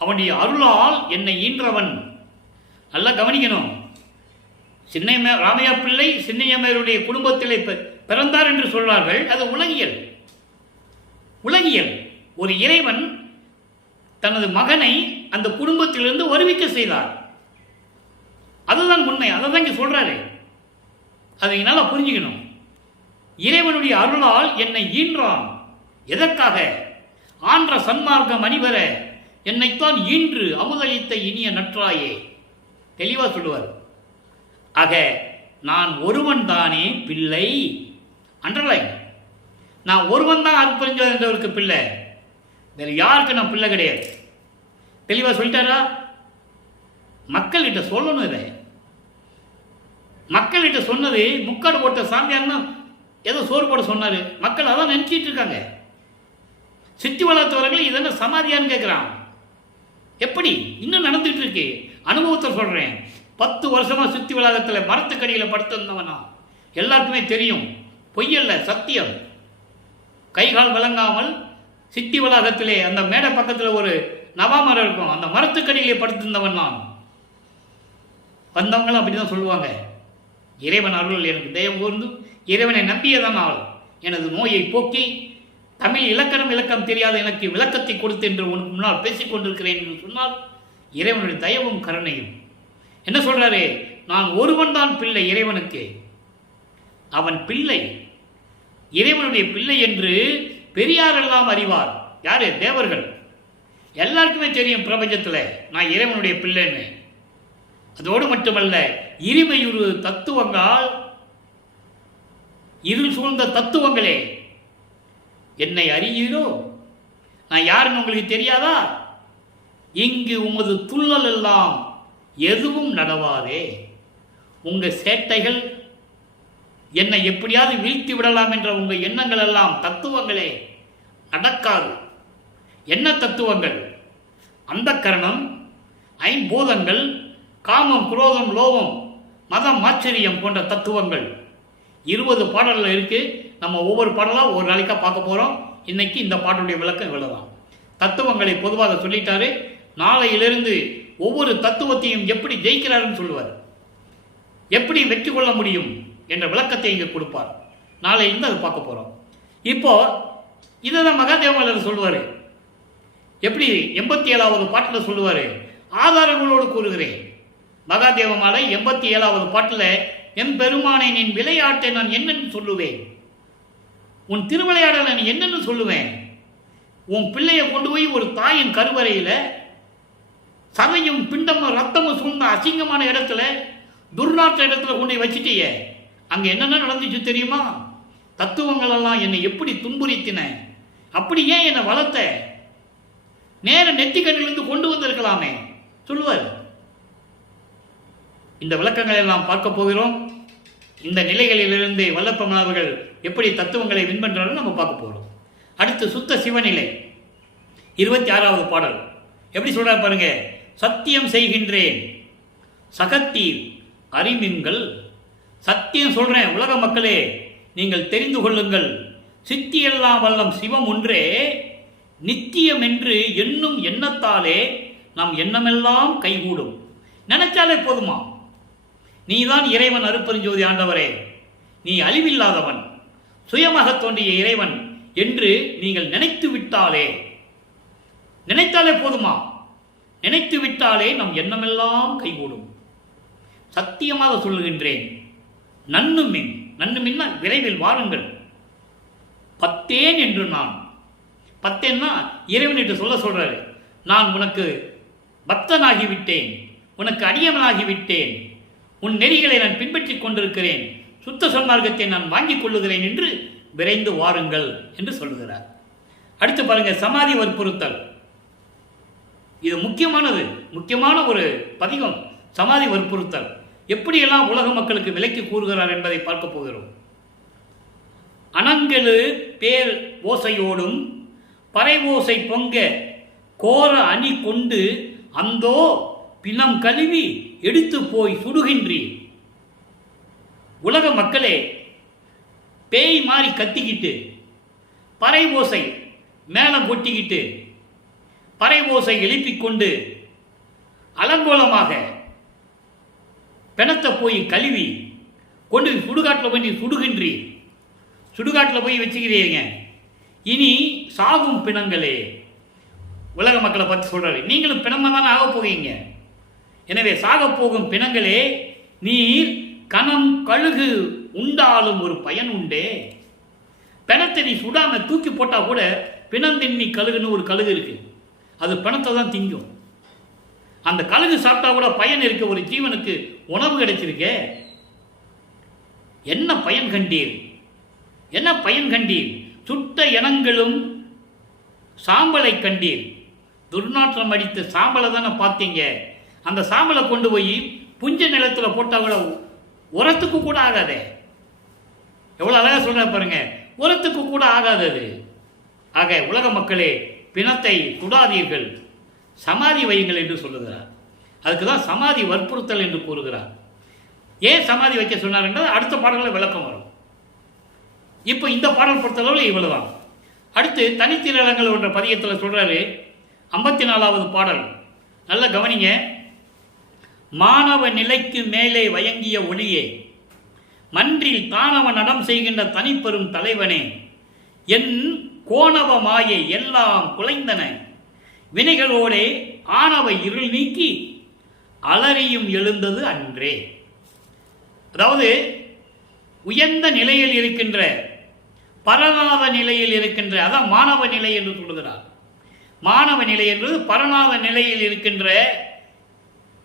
அவனுடைய அருளால் என்னை ஈன்றவன். நல்லா கவனிக்கணும். ராமையா பிள்ளை சின்னையம்மையருடைய குடும்பத்திலே பிறந்தார் என்று சொல்றார்கள். அது உலகியல். உலகியல். ஒரு இறைவன் தனது மகனை அந்த குடும்பத்திலிருந்து வருவிக்க செய்தார். அதுதான் உண்மை. அதை தான் இங்க சொல்றாரு. அதை நல்லா புரிஞ்சுக்கணும். இறைவனுடைய அருளால் என்னை ஈன்றான். எதற்காக? ஆன்ற சன்மார்க்கம் அணிவர என்னைத்தான் ஈன்று அமுதளித்த இனிய நற்றாயே. தெளிவா சொல்லுவார். ஆக நான் ஒருவன் தானே பிள்ளை. அண்டர்லைன். நான் ஒருவன் தான் அருட்பெருஞ்சோதியாருக்கு பிள்ளை, வேற யாருக்கு நான் பிள்ளை கிடையாது. தெளிவா சொல்லிட்டாரா? மக்கள்கிட்ட சொல்லணும். இதை மக்கள்கிட்ட சொன்னது முக்காடு போட்ட சாமியார்னா ஏதோ சோறு போட சொன்னாரு. மக்கள் அதான் நினைச்சிட்டு இருக்காங்க. சித்தி வளர்த்தவர்கள் இதென்ன சமாதியான்னு கேட்கிறான். எப்படி இன்னும் நடந்துட்டு இருக்கு. அனுபவத்தை சொல்றேன். 10 வருஷமா சித்தி வளாகத்தில் மரத்துக்கடியில் படுத்திருந்தவனா எல்லாருக்குமே தெரியும். பொய்யல்ல, சத்தியம். கைகால் விளங்காமல் சித்தி வளாகத்திலே அந்த மேடை பக்கத்தில் ஒரு நவாமரம் இருக்கும். அந்த மரத்துக்கடியிலே படுத்திருந்தவன் நான். வந்தவங்களும் அப்படிதான் சொல்லுவாங்க. இறைவன் அருள் எனக்கு தயவு கூர்ந்து இறைவனை நம்பியதான் நாள் எனது நோயை போக்கி தமிழ் இலக்கணம் தெரியாத எனக்கு விளக்கத்தை கொடுத்து என்று உனக்கு முன்னால் பேசிக் கொண்டிருக்கிறேன் என்று சொன்னால் இறைவனுடைய தயவும் கருணையும். என்ன சொல்றாரு? நான் ஒருவன் தான் பிள்ளை இறைவனுக்கு. அவன் பிள்ளை, இறைவனுடைய பிள்ளை என்று பெரியாரெல்லாம் அறிவார். யாரு? தேவர்கள். எல்லாருக்குமே தெரியும் பிரபஞ்சத்தில் நான் இறைவனுடைய பிள்ளைன்னு. அதோடு மட்டுமல்ல, இருமையுறு தத்துவங்கள், இருள் சூழ்ந்த தத்துவங்களே, என்னை அறியீரோ? நான் யாருன்னு உங்களுக்கு தெரியாதா? இங்கு உமது துள்ளல் எல்லாம் எதுவும் நடவாதே. உங்க சேட்டைகள் என்னை எப்படியாவது வீழ்த்தி விடலாம் என்ற உங்க எண்ணங்கள் எல்லாம் தத்துவங்களே, நடக்காது. என்ன தத்துவங்கள்? அந்த கரணம், ஐம்பூதங்கள், காமம், குரோதம், லோபம், மதம், ஆச்சரியம் போன்ற தத்துவங்கள் 20 பாடல்கள் இருக்கு. நம்ம ஒவ்வொரு பாடலாக ஒரு நாளைக்கா பார்க்க போறோம். இன்னைக்கு இந்த பாடலுடைய விளக்கம் இவ்வளவுதான். தத்துவங்களை பொதுவாக சொல்லிட்டாரு. நாளையிலிருந்து ஒவ்வொரு தத்துவத்தையும் எப்படி ஜெயிக்கிறாருன்னு சொல்லுவார். எப்படி வெற்றி கொள்ள முடியும் என்ற விளக்கத்தை இங்கே கொடுப்பார். நாளையிலிருந்து அதை பார்க்க போறோம். இப்போ இதை தான் மகாதேவமலர் சொல்லுவார். எப்படி 87வது பாட்டில் சொல்லுவார், ஆதாரங்களோடு கூறுகிறேன். மகாதேவ மாலை 87வது பாட்டில், என் பெருமானை நின் விளையாட்டை நான் என்னென்னு சொல்லுவேன், உன் திருவிளையாடலை நான் என்னென்னு சொல்லுவேன். உன் பிள்ளையை கொண்டு போய் ஒரு தாயின் கருவறையில் சதையும் பிண்டமும் ரத்தமும் சூழ்ந்த அசிங்கமான இடத்துல, துர்நாற்ற இடத்துல கொண்டு போய் வச்சுட்டியே, அங்கே என்னென்ன நடந்துச்சு தெரியுமா? தத்துவங்கள் எல்லாம் என்னை எப்படி துன்புறுத்தின, அப்படி ஏன் என்னை வளர்த்த, நேர நெத்திக்கண்ணிலிருந்து கொண்டு வந்திருக்கலாமே சொல்லுவார். இந்த விளக்கங்களை எல்லாம் பார்க்க போகிறோம். இந்த நிலைகளிலிருந்து வல்லப்பமானவர்கள் எப்படி தத்துவங்களை விண்பென்றாலும் நம்ம பார்க்க போகிறோம். அடுத்து சுத்த சிவநிலை 26வது பாடல் எப்படி சொல்றார் பாருங்க. சத்தியம் செய்கின்றேன் சகத்தீர் அறிமின்கள். சத்தியம் சொல்றேன் உலக மக்களே, நீங்கள் தெரிந்து கொள்ளுங்கள். சித்தியெல்லாம் வல்லம் சிவம் ஒன்றே, நித்தியம் என்று எண்ணும் எண்ணத்தாலே நாம் எண்ணமெல்லாம் கைகூடும். நினைச்சாலே போதுமா? நீதான் இறைவன் அருட்பெருஞ்சோதி ஆண்டவரே, நீ அழிவில்லாதவன், சுயமாக தோன்றிய இறைவன் என்று நீங்கள் நினைத்து விட்டாலே, நினைத்தாலே போதுமா? நினைத்து விட்டாலே நம் எண்ணமெல்லாம் கைகூடும். சத்தியமாக சொல்லுகின்றேன், நன்னுமின், நன்னுமின்னா விரைவில் வாருங்கள். பத்தேன் என்று நான், பத்தேன்னா இறைவனிட்டு சொல்றாரு, நான் உனக்கு பக்தனாகிவிட்டேன், உனக்கு அடியவனாகிவிட்டேன், உன் நெறிகளை நான் பின்பற்றி கொண்டிருக்கிறேன், சுத்த சன்மார்க்கத்தை நான் வாங்கிக் கொள்ளுகிறேன் என்று விரைந்து வாருங்கள் என்று சொல்லுகிறார். அடுத்து பாருங்க, சமாதி வற்புறுத்தல். இது முக்கியமானது, முக்கியமான ஒரு பதிகம். சமாதி வற்புறுத்தல் எப்படியெல்லாம் உலக மக்களுக்கு விலைக்கு கூறுகிறார் என்பதை பார்க்க போகிறோம். அனங்கெழு பேர் ஓசையோடும் பறை ஓசை பொங்க கோர அணி கொண்டு அந்தோ பிணம் கழுவி எடுத்து போய் சுடுகின்றீர். உலக மக்களே, பேய் மாறி கத்திக்கிட்டு, பறை ஓசை மேல கொட்டிக்கிட்டு, பறை ஓசை எழுப்பிக் கொண்டு அலங்கோலமாக பிணத்தை போய் கழுவி கொண்டு சுடுகாட்டில் போய் சுடுகின்றீர். சுடுகாட்டில் போய் வச்சுக்கிறீங்க. இனி சாகும் பிணங்களே, உலக மக்களை பற்றி சொல்றாரு, நீங்களும் பிணமாக தானே ஆக போவீங்க. எனவே சாக போகும் பிணங்களே, நீர் கணம் கழுகு உண்டாலும் ஒரு பயன் உண்டே. பிணத்தை நீ சுடாம தூக்கி போட்டா கூட பிணந்தின்னி கழுகுன்னு ஒரு கழுகு இருக்கு, அது பிணத்தை தான் திங்கும். அந்த கழுகு சாப்பிட்டா கூட பயன் இருக்க, ஒரு ஜீவனுக்கு உணவு கிடைச்சிருக்க. என்ன பயன் கண்டீர், என்ன பயன் கண்டீர்? சுட்ட இனங்களும் சாம்பலை கண்டீர். துர்நாற்றம் அடித்து சாம்பலை தானே பார்த்தீங்க. அந்த சாம்பலை கொண்டு போய் புஞ்ச நிலத்தில் போட்டால் கூட உரத்துக்கு கூட ஆகாதே. எவ்வளோ அழகாக சொல்ற பாருங்க, உரத்துக்கு கூட ஆகாதது. ஆக உலக மக்களே, பிணத்தை சுடாதீர்கள், சமாதி வையுங்கள் என்று சொல்லுகிறார். அதுக்கு தான் சமாதி வற்புறுத்தல் என்று கூறுகிறார். ஏன் சமாதி வைக்க சொன்னார் என்றால் அடுத்த பாடல்களை விளக்கம் வரும். இப்போ இந்த பாடல் பொறுத்தளவில் இவ்வளவுதான். அடுத்து தனித்திரங்கள் என்ற பதியத்தில் சொல்றாரு, 54வது பாடல். நல்ல கவனிங்க. மாணவ நிலைக்கு மேலே வயங்கிய ஒளியே, மன்றில் தானவ நடம் செய்கின்ற தனிப்பெரும் தலைவனே, என் கோணவ மாயை எல்லாம் குலைந்தன, வினைகளோடே ஆணவ இருள் நீக்கி அலறியும் எழுந்தது அன்றே. அதாவது உயர்ந்த நிலையில் இருக்கின்ற, பரநாத நிலையில் இருக்கின்ற, அதான் மாணவ நிலை என்று சொல்லுகிறார். மாணவ நிலை என்பது பரநாத நிலையில் இருக்கின்ற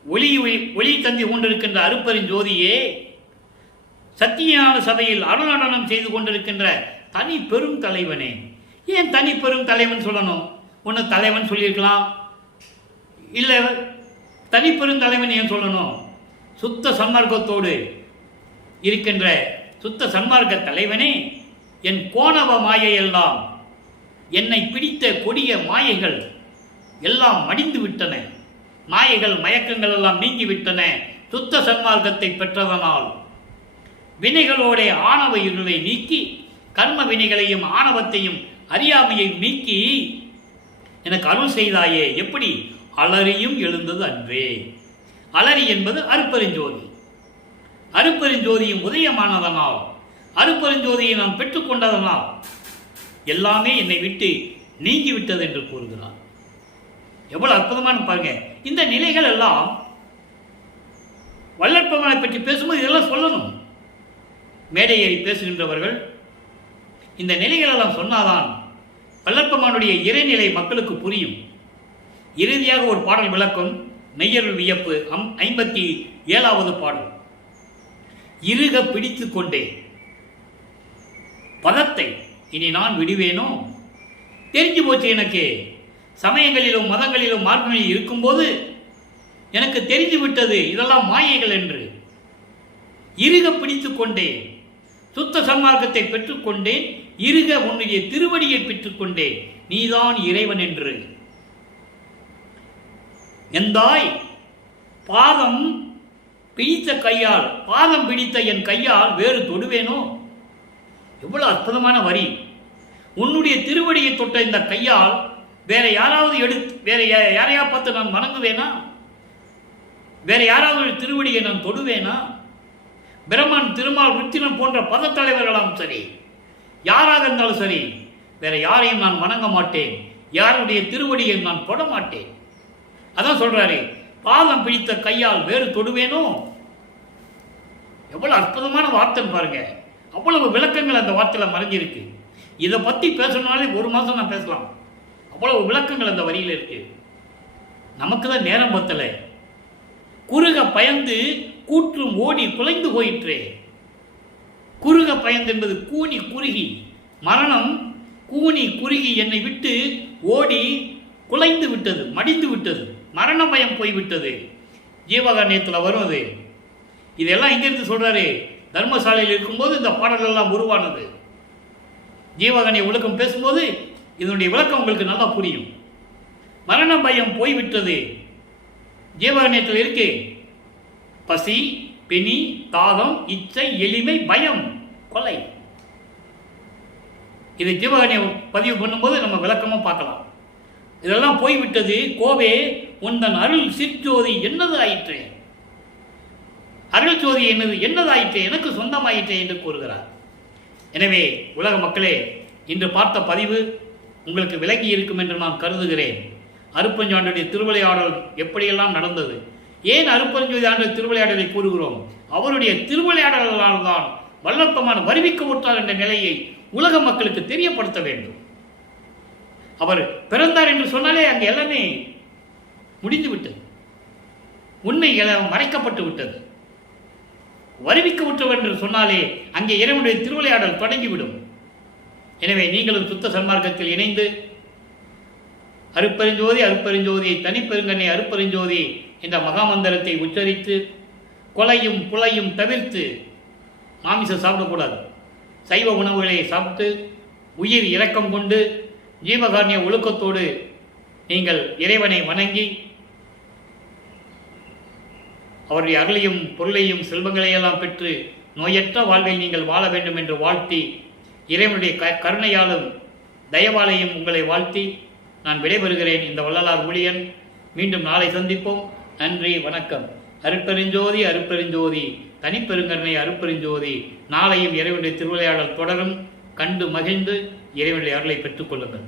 ஒளி தந்தி கொண்டிருக்கின்ற அருட்பெருஞ்சோதியே, சத்தியஞான சபையில் அருளடனம் செய்து கொண்டிருக்கின்ற தனி பெரும் தலைவனே. ஏன் தனி பெரும் தலைவன் சொல்லணும்? ஒன்று தலைவன் சொல்லியிருக்கலாம், இல்லை தனி பெரும் தலைவன் ஏன் சொல்லணும்? சுத்த சன்மார்க்கத்தோடு இருக்கின்ற சுத்த சன்மார்க்க தலைவனே, என் கோணவ மாயையெல்லாம், என்னை பிடித்த கொடிய மாயைகள் எல்லாம் மடிந்து விட்டன, மாயைகள் மயக்கங்கள் எல்லாம் நீங்கிவிட்டன. சுத்த சன்மார்க்கத்தை பெற்றதனால் வினைகளோட ஆணவ இருளை நீக்கி, கர்ம வினைகளையும் ஆணவத்தையும் அறியாமையையும் நீக்கி எனக்கு அருள் செய்தாயே. எப்படி? அலறியும் எழுந்தது அன்றே. அலறி என்பது அருட்பெருஞ்சோதி. அருட்பெருஞ்சோதியும் உதயமானதனால், அருட்பெருஞ்சோதியை நாம் பெற்றுக்கொண்டதனால் எல்லாமே என்னை விட்டு நீங்கிவிட்டது என்று கூறுகிறார். எவ்வளவு அற்புதமான பாருங்க. இந்த நிலைகள் எல்லாம் வல்லற்பெருமானை பற்றி பேசும்போது இதெல்லாம் சொல்லணும். மேடை ஏறி பேசுகின்றவர்கள் இந்த நிலைகள் எல்லாம் சொன்னாதான் வல்லற்பெருமானுடைய இறைநிலை மக்களுக்கு புரியும். இறுதியாக ஒரு பாடல் விளக்கம், மெய்யருள் வியப்பு, 57வது பாடல். இறுக பிடித்து கொண்டே பதத்தை இனி நான் விடுவேனோ, தெரிஞ்சு போச்சு எனக்கு. சமயங்களிலும் மதங்களிலும் மார்க்கங்களில் இருக்கும்போது எனக்கு தெரிந்து விட்டது இதெல்லாம் மாயைகள் என்று. இறுக பிடித்து கொண்டேன், சுத்த சன்மார்க்கத்தை பெற்றுக்கொண்டேன், இறுக உன்னுடைய திருவடியை பெற்றுக்கொண்டேன், நீதான் இறைவன் என்று. எந்தாய் பாதம் பிடித்த கையால், பாதம் பிடித்த என் கையால் வேறு தொடுவேனோ. எவ்வளவு அற்புதமான வரி. உன்னுடைய திருவடியை தொட்ட இந்த கையால் வேற யாராவது எடுத்து வேற யாரையா பார்த்து நான் வணங்குவேனா? வேற யாராவது திருவடியை நான் தொடுவேனா? பிரம்மன், திருமால், ருத்திரன் போன்ற பதத்தலைவர்களாம் சரி, யாராக இருந்தாலும் சரி, வேற யாரையும் நான் வணங்க மாட்டேன், யாருடைய திருவடியை நான் தொட மாட்டேன். அதான் சொல்றாரு, பாதம் பிடித்த கையால் வேறு தொடுவேனோ. எவ்வளவு அற்புதமான வார்த்தை பாருங்க. அவ்வளவு விளக்கங்கள் அந்த வார்த்தையில மறைஞ்சிருக்கு. இதை பத்தி பேசணும்னாலே ஒரு மாசம் நான் பேசலாம். அவ்வளவு விளக்கங்கள் அந்த வரியில் இருக்கு. நமக்கு தான் நேரம் பத்தலை. குறுக பயந்து கூற்றும் ஓடி குலைந்து போயிற்றே. குறுக பயந்து என்பது கூனி குறுகி, மரணம் கூனி குறுகி என்னை விட்டு ஓடி குலைந்து விட்டது, மடிந்து விட்டது, மரண பயம் போய்விட்டது. ஜீவகாரண்யத்தில் வரும் அது. இதெல்லாம் எங்கிருந்து சொல்றாரு? தர்மசாலையில் இருக்கும்போது இந்த பாடல்கள் எல்லாம் உருவானது. ஜீவகாரண்ய விளக்கம் பேசும்போது இதனுடைய விளக்கம் உங்களுக்கு நல்லா புரியும். மரண பயம் போய்விட்டது. ஜீவகாரண்யத்தில் இருக்கு பசி, பிணி, தாகம், இச்சை, எளிமை, பயம், கொலை. இது ஜீவகாரண்யம் பதிவு பண்ணும்போது நம்ம விளக்கமா பார்க்கலாம். இதெல்லாம் போய்விட்டது. கோவே உந்தன் அருள் சிற்றோதி என்னது ஆயிற்றே, அருள் ஜோதி என்னதாயிற்றே, எனக்கு சொந்தமாயிற்றே என்று கூறுகிறார். எனவே உலக மக்களே, இன்று பார்த்த பதிவு உங்களுக்கு விளங்கி இருக்கும் என்று நான் கருதுகிறேன். அருட்பெருஞ்சாண்டுடைய திருவிளையாடல் எப்படியெல்லாம் நடந்தது, ஏன் அருட்பெருஞ்சோதி ஆண்டு திருவிளையாடலை கூறுகிறோம்? அவருடைய திருவிளையாடலால் தான் வல்லற்பெருமான் வருவிக்க விட்டார் என்ற நிலையை உலக மக்களுக்கு தெரியப்படுத்த வேண்டும். அவர் பிறந்தார் என்று சொன்னாலே அங்கே எல்லாமே முடிந்து விட்டது. உண்மை மறைக்கப்பட்டு விட்டது. வருவிக்க விட்டவர் என்று சொன்னாலே அங்கே இறைவனுடைய திருவிளையாடல் தொடங்கிவிடும். எனவே நீங்களும் சுத்த சன்மார்க்கத்தில் இணைந்து அருட்பெருஞ்சோதி அருட்பெருஞ்சோதி தனிப்பெருங்கண்ணை அருட்பெருஞ்சோதி என்ற மகாமந்திரத்தை உச்சரித்து கொலையும் புலையும் தவிர்த்து மாமிசம் சாப்பிடக்கூடாது. சைவ உணவுகளை சாப்பிட்டு உயிர் இரக்கம் கொண்டு ஜீவகாரண்ய ஒழுக்கத்தோடு நீங்கள் இறைவனை வணங்கி அவருடைய அருளையும் பொருளையும் செல்வங்களையெல்லாம் பெற்று நோயற்ற வாழ்வை நீங்கள் வாழ வேண்டும் என்று வாழ்த்தி, இறைவனுடைய கருணையாலும் தயவாலையும் உங்களை வாழ்த்தி நான் விடைபெறுகிறேன். இந்த வள்ளலார் ஊழியன். மீண்டும் நாளை சந்திப்போம். நன்றி, வணக்கம். அருட்பெருஞ்சோதி அருட்பெருஞ்சோதி தனிப்பெருங்கருணை அருட்பெருஞ்சோதி. நாளையும் இறைவனுடைய திருவிளையாடல் தொடரும். கண்டு மகிழ்ந்து இறைவனுடைய அருளை பெற்றுக் கொள்ளுங்கள்.